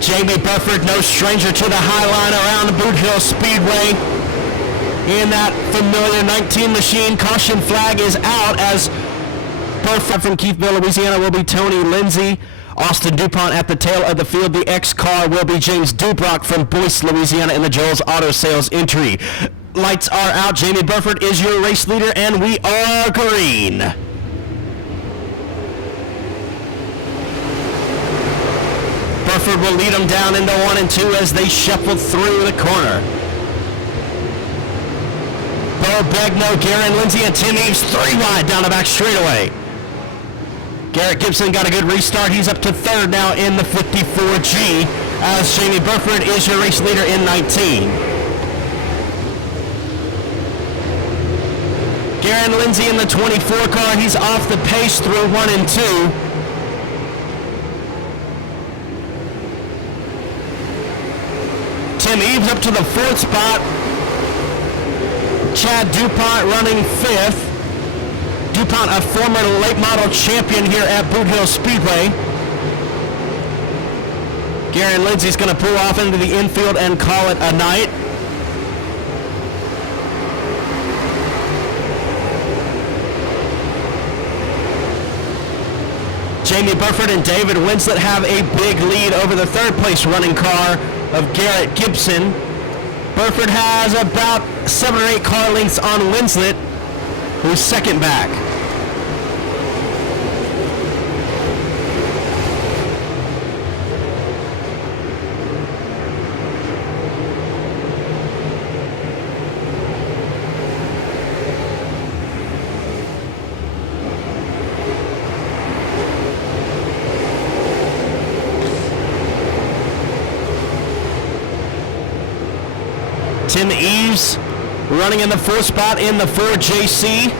Jamie Burford, no stranger to the high line around Boothill Speedway. In that familiar 19 machine, caution flag is out as Burford from Keithville, Louisiana will be Tony Lindsay. Austin DuPont at the tail of the field. The X car will be James Dubrock from Boyce, Louisiana in the Joel's Auto Sales entry. Lights are out. Jamie Burford is your race leader and we are green. Burford will lead them down into 1 and 2 as they shuffle through the corner. Bo Begno, Garen Lindsay, and Tim Eves 3 wide down the back straightaway. Garrett Gibson got a good restart. He's up to 3rd now in the 54G as Jamie Burford is your race leader in 19. Garen Lindsay in the 24 car. He's off the pace through 1 and 2. Tim Eves up to the 4th spot. Chad DuPont running 5th. DuPont, a former late model champion here at Boothill Speedway. Garen Lindsay's going to pull off into the infield and call it a night. Jamie Burford and David Winslet have a big lead over the 3rd place running car of Garrett Gibson. Burford has about 7 or 8 car lengths on Winslet, who's 2nd back. Tim Eves running in the 4th spot in the 4JC.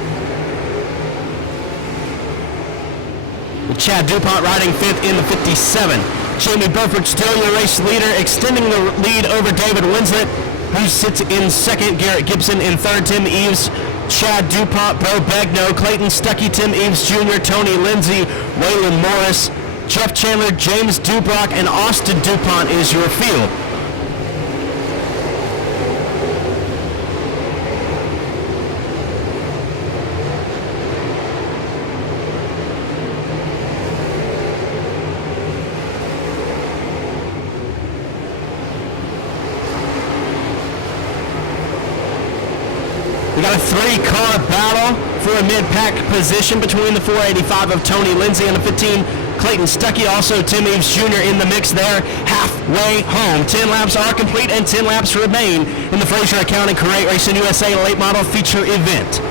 With Chad DuPont riding 5th in the 57. Jamie Burford still your race leader, extending the lead over David Winslet, who sits in 2nd. Garrett Gibson in 3rd. Tim Eves, Chad DuPont, Bo Begno, Clayton Stuckey, Tim Eves Jr., Tony Lindsay, Waylon Morris, Jeff Chandler, James Dubrock, and Austin DuPont is your field. We got a 3-car battle for a mid-pack position between the 485 of Tony Lindsay and the 15 Clayton Stuckey. Also Tim Eves Jr. in the mix there, halfway home. 10 laps are complete and 10 laps remain in the Fraser Accounting Correct Racing USA Late Model Feature event.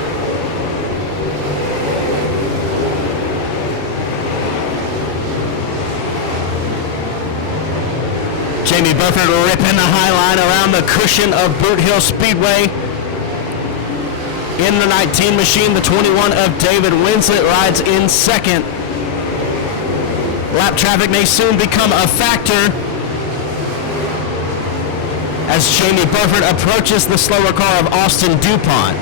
Jamie Burford ripping the high line around the cushion of Boothill Speedway. In the 19 machine, the 21 of David Winslet rides in 2nd. Lap traffic may soon become a factor as Jamie Burford approaches the slower car of Austin DuPont.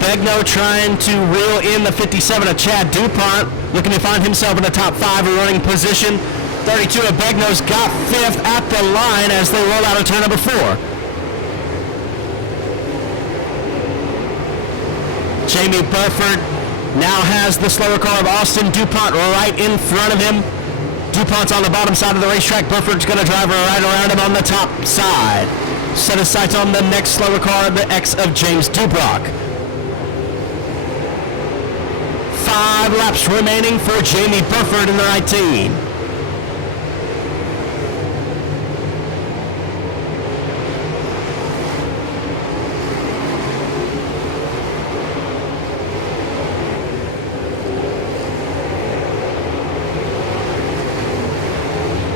Begno trying to reel in the 57 of Chad DuPont, looking to find himself in the top 5 running position. 32 of Begno's got 5th at the line as they roll out of turn number 4. Jamie Burford Now has the slower car of Austin DuPont right in front of him. DuPont's on the bottom side of the racetrack. Burford's going to drive right around him on the top side. Set his sights on the next slower car, the X of James Dubrock. 5 laps remaining for Jamie Burford in the 19.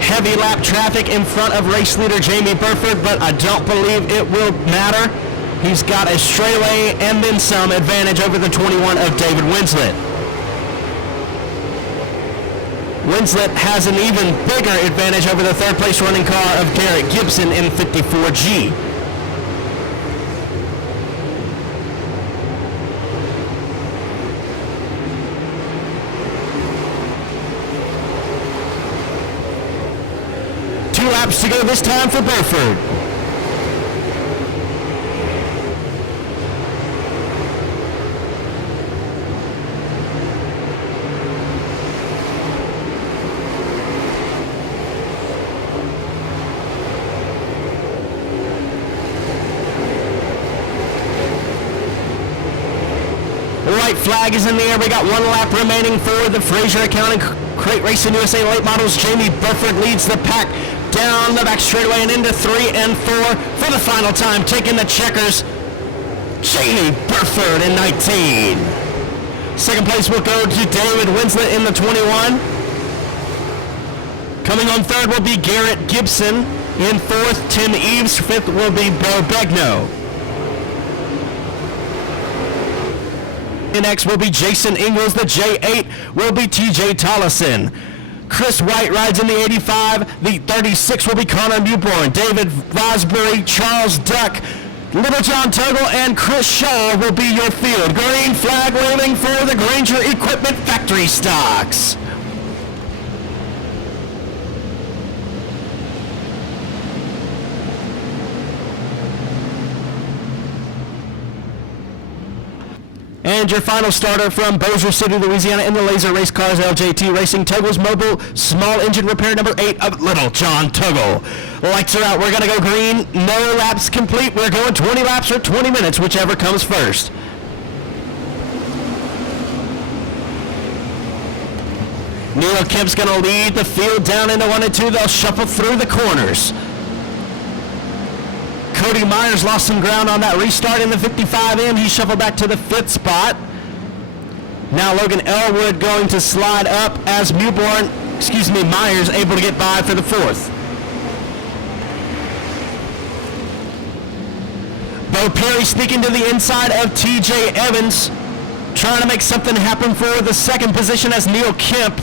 Heavy lap traffic in front of race leader Jamie Burford, but I don't believe it will matter. He's got a straightaway and then some advantage over the 21 of David Winslet. Winslet has an even bigger advantage over the third place running car of Garrett Gibson in 54G. Laps to go this time for Burford. The white flag is in the air. We got 1 lap remaining for the Fraser Accounting Crate Racing USA Late Models. Jamie Burford leads the pack down the back straightaway and into 3 and 4 for the final time, taking the checkers. Jamie Burford in 19. Second place will go to David Winslet in the 21. Coming on third will be Garrett Gibson. In fourth, Tim Eves. Fifth will be Bo Begno. Next will be Jason Ingles. The J8 will be TJ Tollison. Chris White rides in the 85. The 36 will be Connor Newborn. David Vosbury, Charles Duck, Little John Tuggle, and Chris Shaw will be your field. Green flag waving for the Granger Equipment Factory Stocks. And your final starter from Bossier City, Louisiana in the Laser Race Cars LJT Racing, Tuggle's Mobile Small Engine Repair number 8 of Little John Tuggle. Lights are out. We're going to go green. No laps complete. We're going 20 laps or 20 minutes, whichever comes first. Neil Kemp's going to lead the field down into 1 and 2. They'll shuffle through the corners. Cody Myers lost some ground on that restart in the 55M. He shuffled back to the 5th spot. Now Logan Elwood going to slide up as Myers able to get by for the 4th. Bo Perry sneaking to the inside of TJ Evans, trying to make something happen for the 2nd position as Neil Kemp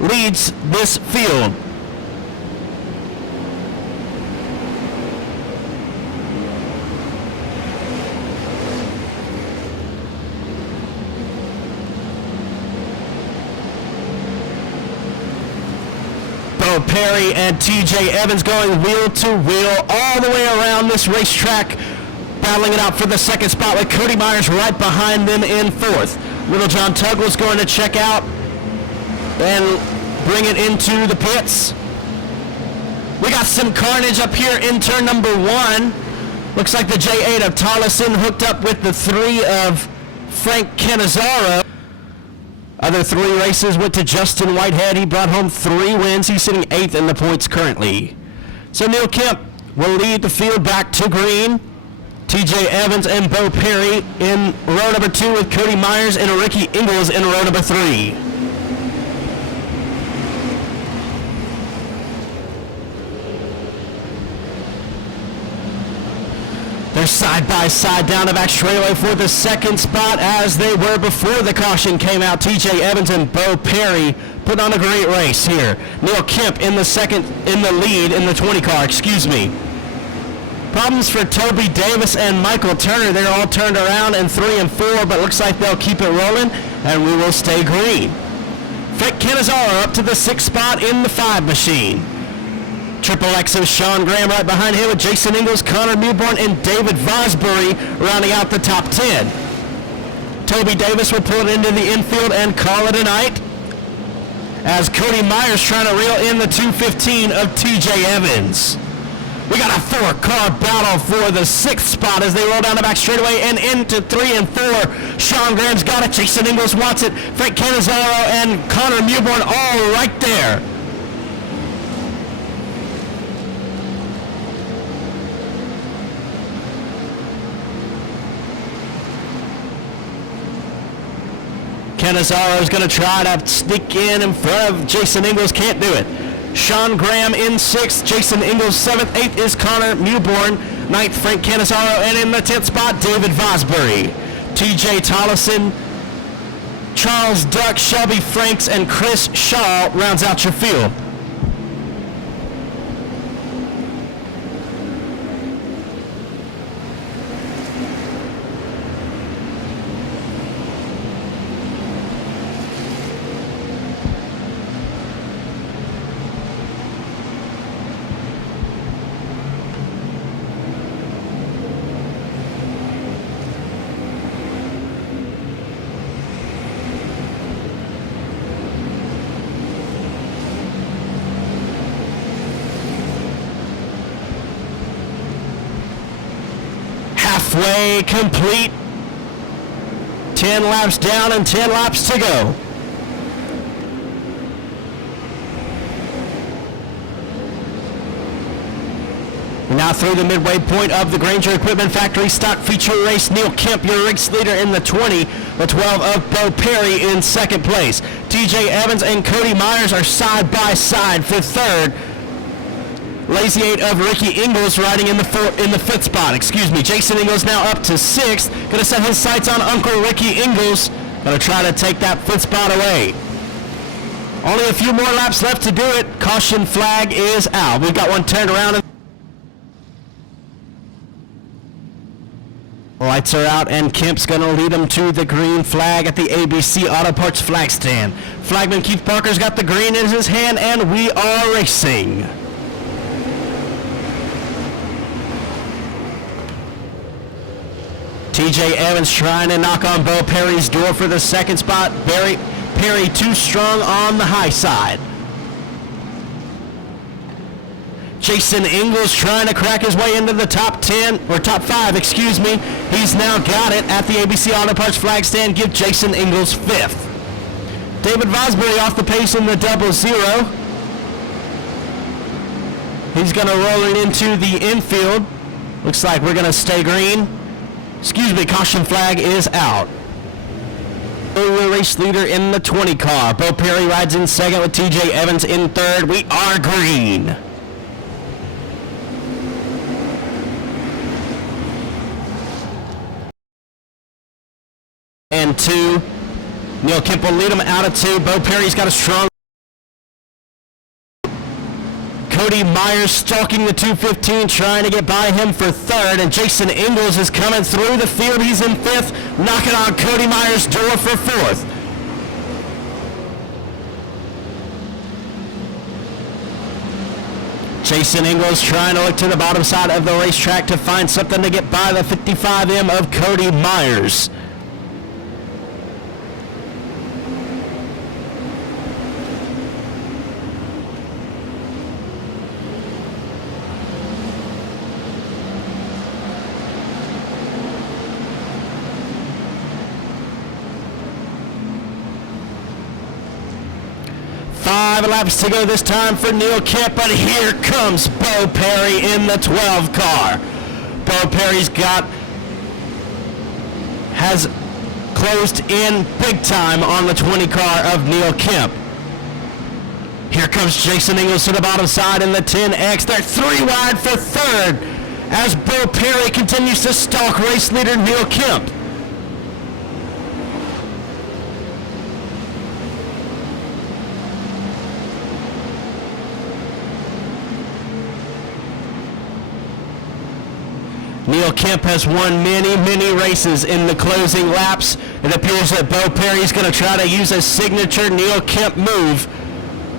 leads this field. Perry and TJ Evans going wheel to wheel all the way around this racetrack, battling it out for the 2nd spot with Cody Myers right behind them in 4th. Little John Tuggle's going to check out and bring it into the pits. We got some carnage up here in turn number 1. Looks like the J8 of Tollison hooked up with the 3 of Frank Cannizzaro. Other 3 races went to Justin Whitehead. He brought home 3 wins. He's sitting 8th in the points currently. So Neil Kemp will lead the field back to green. TJ Evans and Bo Perry in row number 2 with Cody Myers and Ricky Ingles in row number 3. They're side by side down the back straightaway for the 2nd spot as they were before the caution came out. TJ Evans and Bo Perry put on a great race here. Neil Kemp in the lead in the 20 car, Problems for Toby Davis and Michael Turner. They're all turned around in 3 and 4, but looks like they'll keep it rolling and we will stay green. Frank Cannizzaro up to the 6th spot in the 5 machine. Triple X of Sean Graham right behind him with Jason Ingles, Connor Newborn, and David Vosbury rounding out the top 10. Toby Davis will pull it into the infield and call it a night. As Cody Myers trying to reel in the 215 of TJ Evans. We got a 4-car battle for the 6th spot as they roll down the back straightaway and into 3 and 4. Sean Graham's got it. Jason Ingles wants it. Frank Canizaro and Connor Mewborn all right there. Canizaro's going to try to sneak in front of Jason Ingles. Can't do it. Sean Graham in 6th, Jason Ingles 7th, 8th is Connor Mewborn, 9th Frank Canizaro, and in the 10th spot, David Vosbury. TJ Tollison, Charles Duck, Shelby Franks, and Chris Shaw rounds out your field. Halfway complete. 10 laps down and 10 laps to go. Now through the midway point of the Granger Equipment Factory Stock Feature Race, Neil Kemp, your race leader in the 20, the 12 of Bo Perry in 2nd place. TJ Evans and Cody Myers are side by side for 3rd. Lazy 8 of Ricky Ingles riding in the 5th spot. Jason Ingles now up to 6th. Going to set his sights on Uncle Ricky Ingles. Going to try to take that 5th spot away. Only a few more laps left to do it. Caution flag is out. We've got one turned around. Lights are out, and Kemp's going to lead them to the green flag at the ABC Auto Parts flag stand. Flagman Keith Parker's got the green in his hand, and we are racing. TJ Evans trying to knock on Bo Perry's door for the 2nd spot. Perry too strong on the high side. Jason Ingles trying to crack his way into the top 10, or top 5, He's now got it at the ABC Auto Parts flag stand. Give Jason Ingles 5th. David Vosbury off the pace in the 00. He's going to roll it into the infield. Looks like we're going to stay green. Caution flag is out. The race leader in the 20 car. Bo Perry rides in 2nd with TJ Evans in 3rd. We are green. And 2. Neil Kemp will lead him out of 2. Bo Perry's got a strong. Cody Myers stalking the 215, trying to get by him for 3rd, and Jason Ingles is coming through the field. He's in 5th, knocking on Cody Myers' door for 4th. Jason Ingles trying to look to the bottom side of the racetrack to find something to get by the 55M of Cody Myers. Laps to go this time for Neil Kemp, but here comes Bo Perry in the 12 car. Bo Perry's has closed in big time on the 20 car of Neil Kemp. Here comes Jason Ingles to the bottom side in the 10X. They're 3 wide for 3rd as Bo Perry continues to stalk race leader Neil Kemp. Neil Kemp has won many races in the closing laps. It appears that Bo Perry's going to try to use a signature Neil Kemp move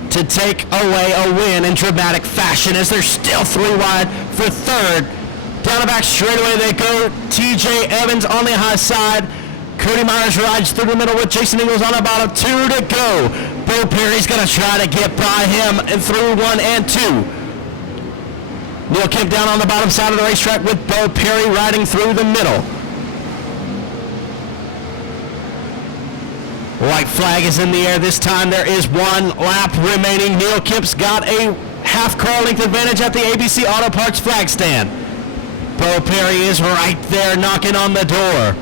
to take away a win in dramatic fashion as they're still 3 wide for 3rd. Down the back straightaway they go. TJ Evans on the high side. Cody Myers rides through the middle with Jason Ingles on about a 2 to go. Bo Perry's going to try to get by him and through 1 and 2. Neil Kemp down on the bottom side of the racetrack with Bo Perry riding through the middle. White flag is in the air this time. There is 1 lap remaining. Neil Kemp's got a half car length advantage at the ABC Auto Parts flag stand. Bo Perry is right there knocking on the door.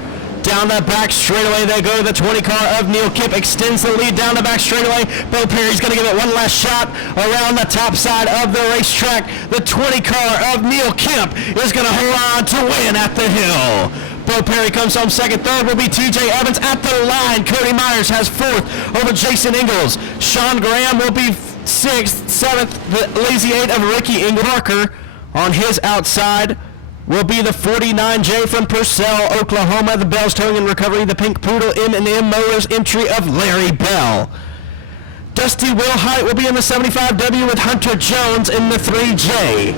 Down the back straightaway they go. The 20 car of Neil Kemp extends the lead down the back straightaway. Bo Perry's going to give it one last shot around the top side of the racetrack. The 20 car of Neil Kemp is going to hold on to win at the hill. Bo Perry comes home second. Third will be TJ Evans at the line. Cody Myers has fourth over Jason Ingles. Sean Graham will be sixth. Seventh, the lazy 8 of Ricky Parker on his outside will be the 49J from Purcell, Oklahoma. The Bell's Towing and Recovery, the Pink Poodle M&M Motors entry of Larry Bell. Dusty Wilhite will be in the 75W with Hunter Jones in the 3J.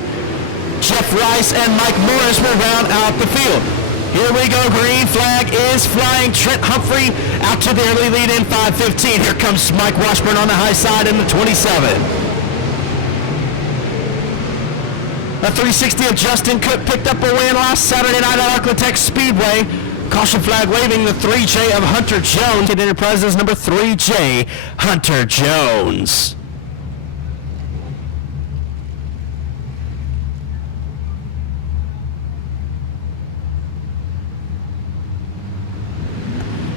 Jeff Rice and Mike Morris will round out the field. Here we go, green flag is flying. Trent Humphrey out to the early lead in 5:15. Here comes Mike Washburn on the high side in the 27. The 360 of Justin Cook picked up a win last Saturday night at Arclitect Speedway. Caution flag waving, the 3J of Hunter Jones. Kid Enterprises number 3J, Hunter Jones.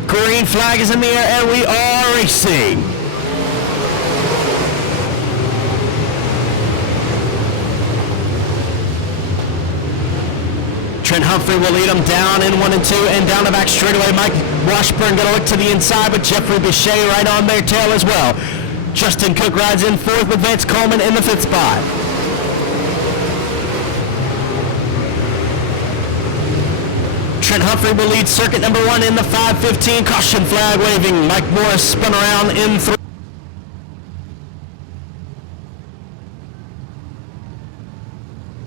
Green flag is in the air and we are racing. Trent Humphrey will lead them down in 1 and 2 and down the back straightaway. Mike Washburn going to look to the inside with Jeffrey Bichet right on their tail as well. Justin Cook rides in fourth with Vance Coleman in the 5th spot. Trent Humphrey will lead circuit number 1 in the 5:15. Caution flag waving. Mike Morris spun around in 3.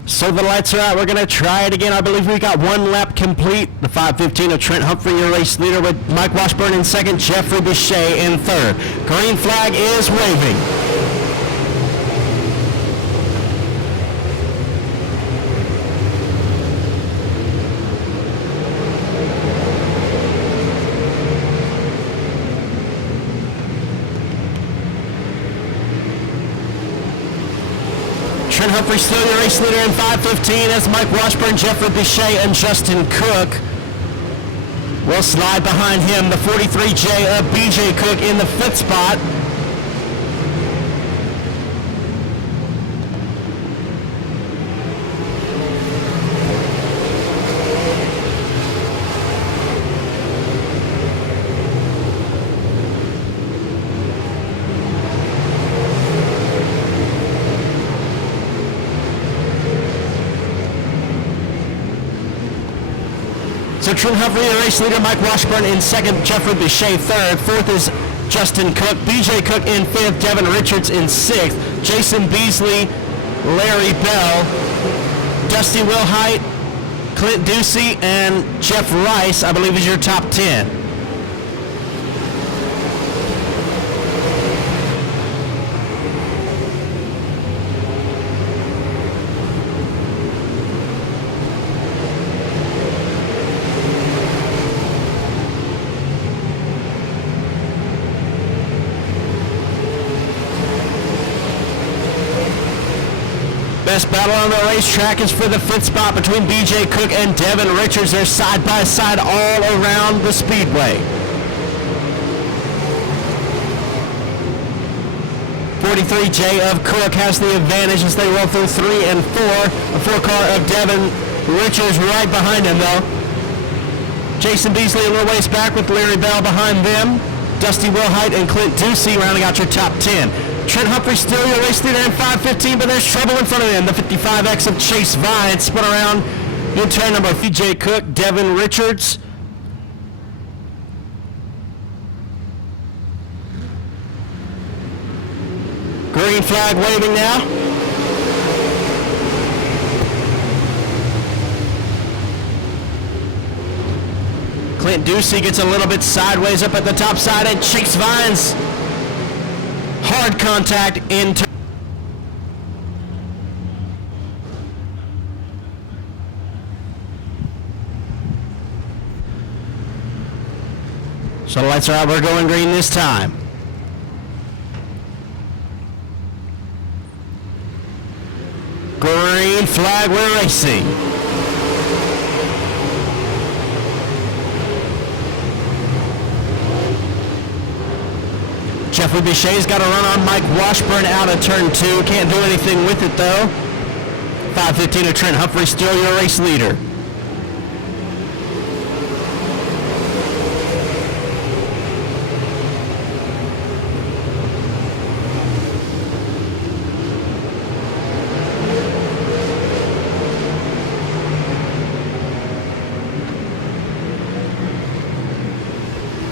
So the lights are out. We're going to try it again. I believe we got 1 lap complete. The 5:15 of Trent Humphrey, your race leader, with Mike Washburn in second, Jeffrey Bichet in third. Green flag is waving. Trent Humphrey still your race leader in 5:15 as Mike Washburn, Jeffrey Bichet, and Justin Cook will slide behind him. The 43J of BJ Cook in the 5th spot. So Trent Humphrey, the race leader, Mike Washburn in second, Jeffrey Bichet third. Fourth is Justin Cook, BJ Cook in fifth, Devin Richards in sixth, Jason Beasley, Larry Bell, Dusty Wilhite, Clint Ducey, and Jeff Rice, I believe, is your top 10. Best battle on the racetrack is for the 5th spot between BJ Cook and Devin Richards. They're side by side all around the speedway. 43J of Cook has the advantage as they roll through 3 and 4. A 4 car of Devin Richards right behind him though. Jason Beasley a little ways back with Larry Bell behind them. Dusty Wilhite and Clint Ducey rounding out your top 10. Trent Humphrey still your race leader in 5:15, but there's trouble in front of him. The 55X of Chase Vine spun around in turn number 3. BJ Cook, Devin Richards. Green flag waving now. Clint Ducey gets a little bit sideways up at the top side, and Chase Vines. Hard contact into. So the lights are out, we're going green this time. Green flag, we're racing. Jeffrey Bichet's got a run on Mike Washburn out of turn 2. Can't do anything with it though. 5:15 of Trent Humphrey, still your race leader.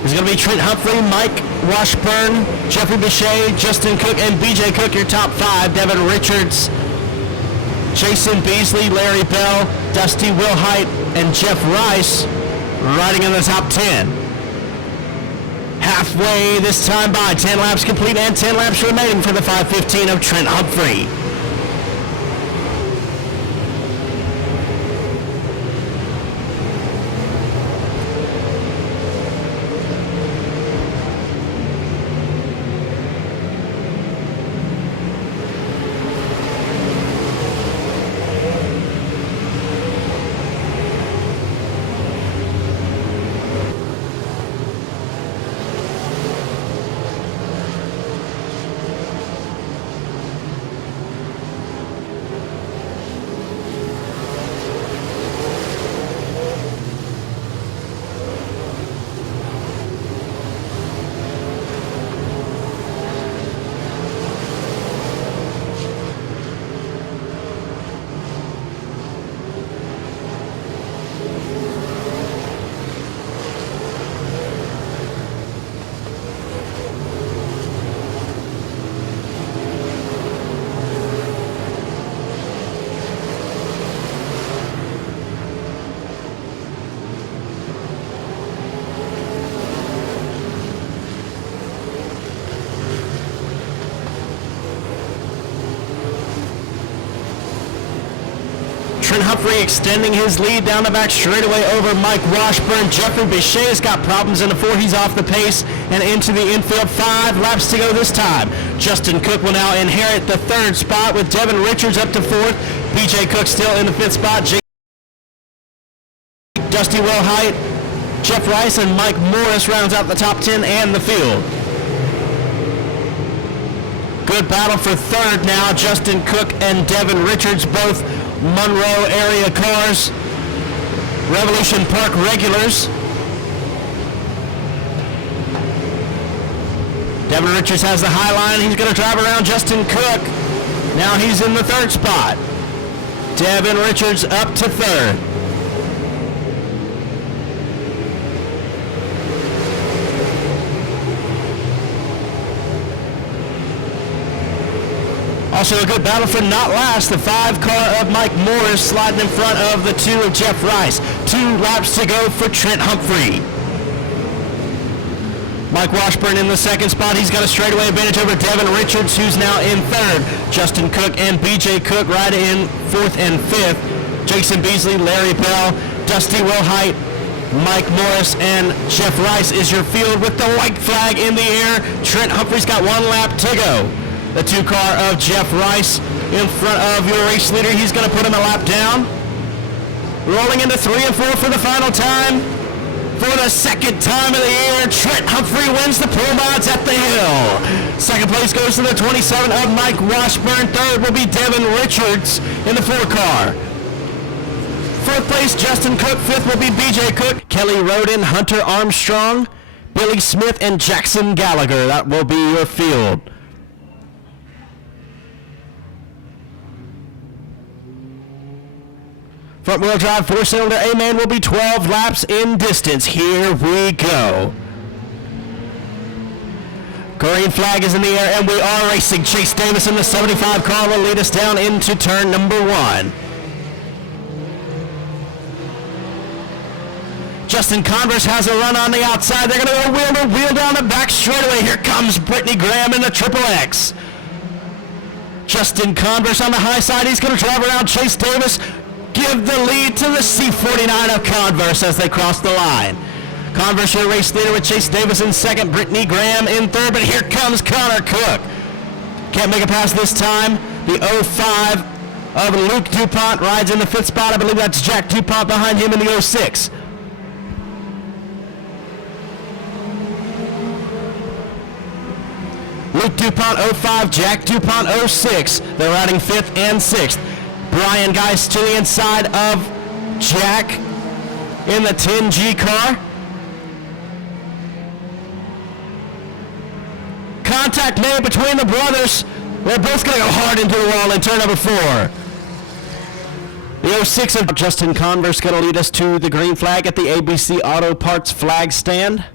It's going to be Trent Humphrey, Mike Washburn, Jeffrey Bichet, Justin Cook, and BJ Cook, your top 5. Devin Richards, Jason Beasley, Larry Bell, Dusty Wilhite, and Jeff Rice riding in the top 10. Halfway this time by, 10 laps complete and 10 laps remaining for the 5:15 of Trent Humphrey. Trent Humphrey extending his lead down the back straightaway over Mike Washburn. Jeffrey Bichet's got problems in the 4. He's off the pace and into the infield. 5 laps to go this time. Justin Cook will now inherit the 3rd spot with Devin Richards up to 4th. BJ Cook still in the 5th spot. Dusty Wilhite, Jeff Rice, and Mike Morris rounds out the top 10 and the field. Good battle for 3rd now. Justin Cook and Devin Richards, both Monroe area cars, Revolution Park regulars. Devin Richards has the high line. He's going to drive around Justin Cook. Now he's in the 3rd spot. Devin Richards up to 3rd. Also a good battle for not last. The 5 car of Mike Morris sliding in front of the 2 of Jeff Rice. 2 laps to go for Trent Humphrey. Mike Washburn in the 2nd spot. He's got a straightaway advantage over Devin Richards, who's now in 3rd. Justin Cook and BJ Cook ride in 4th and 5th. Jason Beasley, Larry Bell, Dusty Wilhite, Mike Morris, and Jeff Rice is your field with the white flag in the air. Trent Humphrey's got 1 lap to go. The 2 car of Jeff Rice in front of your race leader. He's going to put him a lap down. Rolling into 3 and 4 for the final time. For the 2nd time of the year, Trent Humphrey wins the Pro Mods at the Hill. 2nd place goes to the 27 of Mike Washburn. 3rd will be Devin Richards in the 4 car. 4th place, Justin Cook. 5th will be BJ Cook. Kelly Roden, Hunter Armstrong, Billy Smith, and Jackson Gallagher. That will be your field. Front wheel drive 4-cylinder A-Man will be 12 laps in distance. Here we go. Green flag is in the air and we are racing. Chase Davis in the 75 car will lead us down into turn number 1. Justin Converse has a run on the outside. They're going to go wheel to wheel down the back straightaway. Here comes Brittany Graham in the Triple X. Justin Converse on the high side. He's going to drive around Chase Davis. Give the lead to the C49 of Converse as they cross the line. Converse your race leader with Chase Davis in second. Brittany Graham in third, but here comes Connor Cook. Can't make a pass this time. The 05 of Luke DuPont rides in the fifth spot. I believe that's Jack DuPont behind him in the 06. Luke DuPont 05, Jack DuPont 06. They're riding 5th and 6th. Brian Geist to the inside of Jack in the 10G car. Contact made between the brothers. They're both going to go hard into the wall in turn number 4. The 06 of Justin Converse going to lead us to the green flag at the ABC Auto Parts flag stand.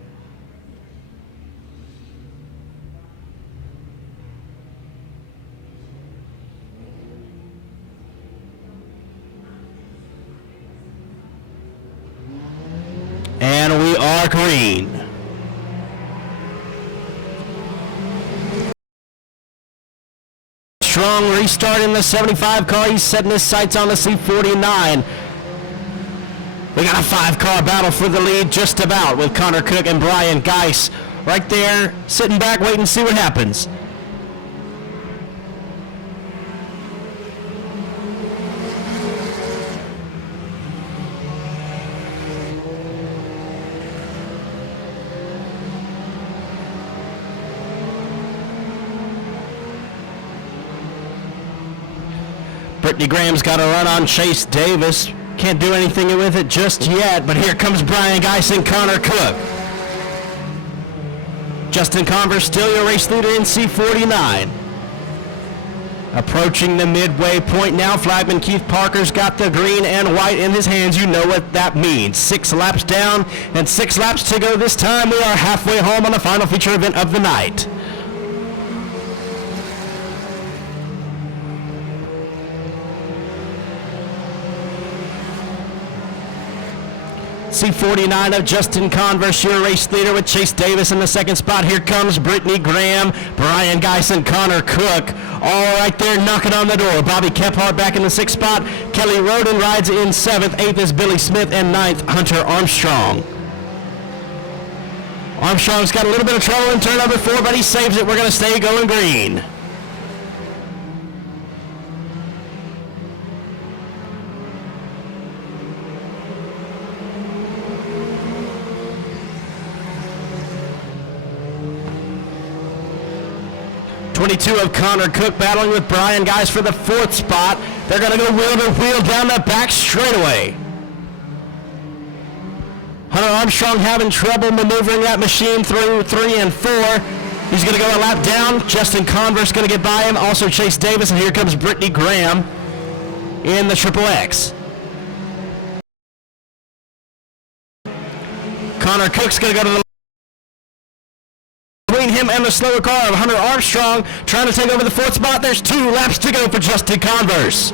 And we are green. Strong restart in the 75 car. He's setting his sights on the C49. We got a 5-car battle for the lead just about with Connor Cook and Brian Geist right there sitting back waiting to see what happens. Brittany Graham's got a run on Chase Davis. Can't do anything with it just yet, but here comes Brian Geist and Connor Cook. Justin Converse still your race leader in C49. Approaching the midway point now, flagman Keith Parker's got the green and white in his hands. You know what that means. 6 laps down and 6 laps to go this time. We are halfway home on the final feature event of the night. C49 of Justin Converse, your race leader with Chase Davis in the second spot. Here comes Brittany Graham, Brian Geist, and Connor Cook. All right there knocking on the door. Bobby Kephart back in the 6th spot. Kelly Roden rides in 7th. 8th is Billy Smith, and 9th, Hunter Armstrong. Armstrong's got a little bit of trouble in turn number 4, but he saves it. We're going to stay going green. .22 of Connor Cook battling with Brian Geist for the 4th spot. They're going to go wheel to wheel down the back straightaway. Hunter Armstrong having trouble maneuvering that machine through 3 and 4. He's going to go a lap down. Justin Converse going to get by him. Also Chase Davis, and here comes Brittany Graham in the Triple X. Connor Cook's going to go to the between him and the slower car of Hunter Armstrong trying to take over the 4th spot. There's 2 laps to go for Justin Converse.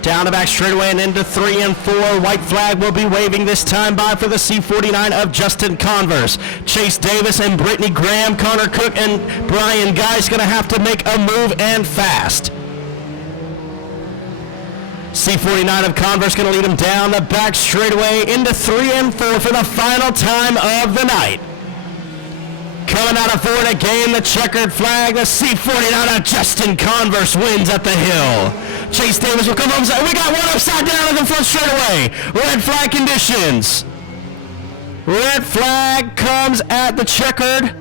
Down the back straightaway and into 3 and 4. White flag will be waving this time by for the C49 of Justin Converse. Chase Davis and Brittany Graham, Connor Cook and Brian Geist going to have to make a move and fast. C49 of Converse going to lead him down the back straightaway into 3 and 4 for the final time of the night. Coming out of 4 to gain the checkered flag, the C49 of Justin Converse wins at the hill. Chase Davis will come home. We got one upside down in the front straightaway. Red flag conditions. Red flag comes at the checkered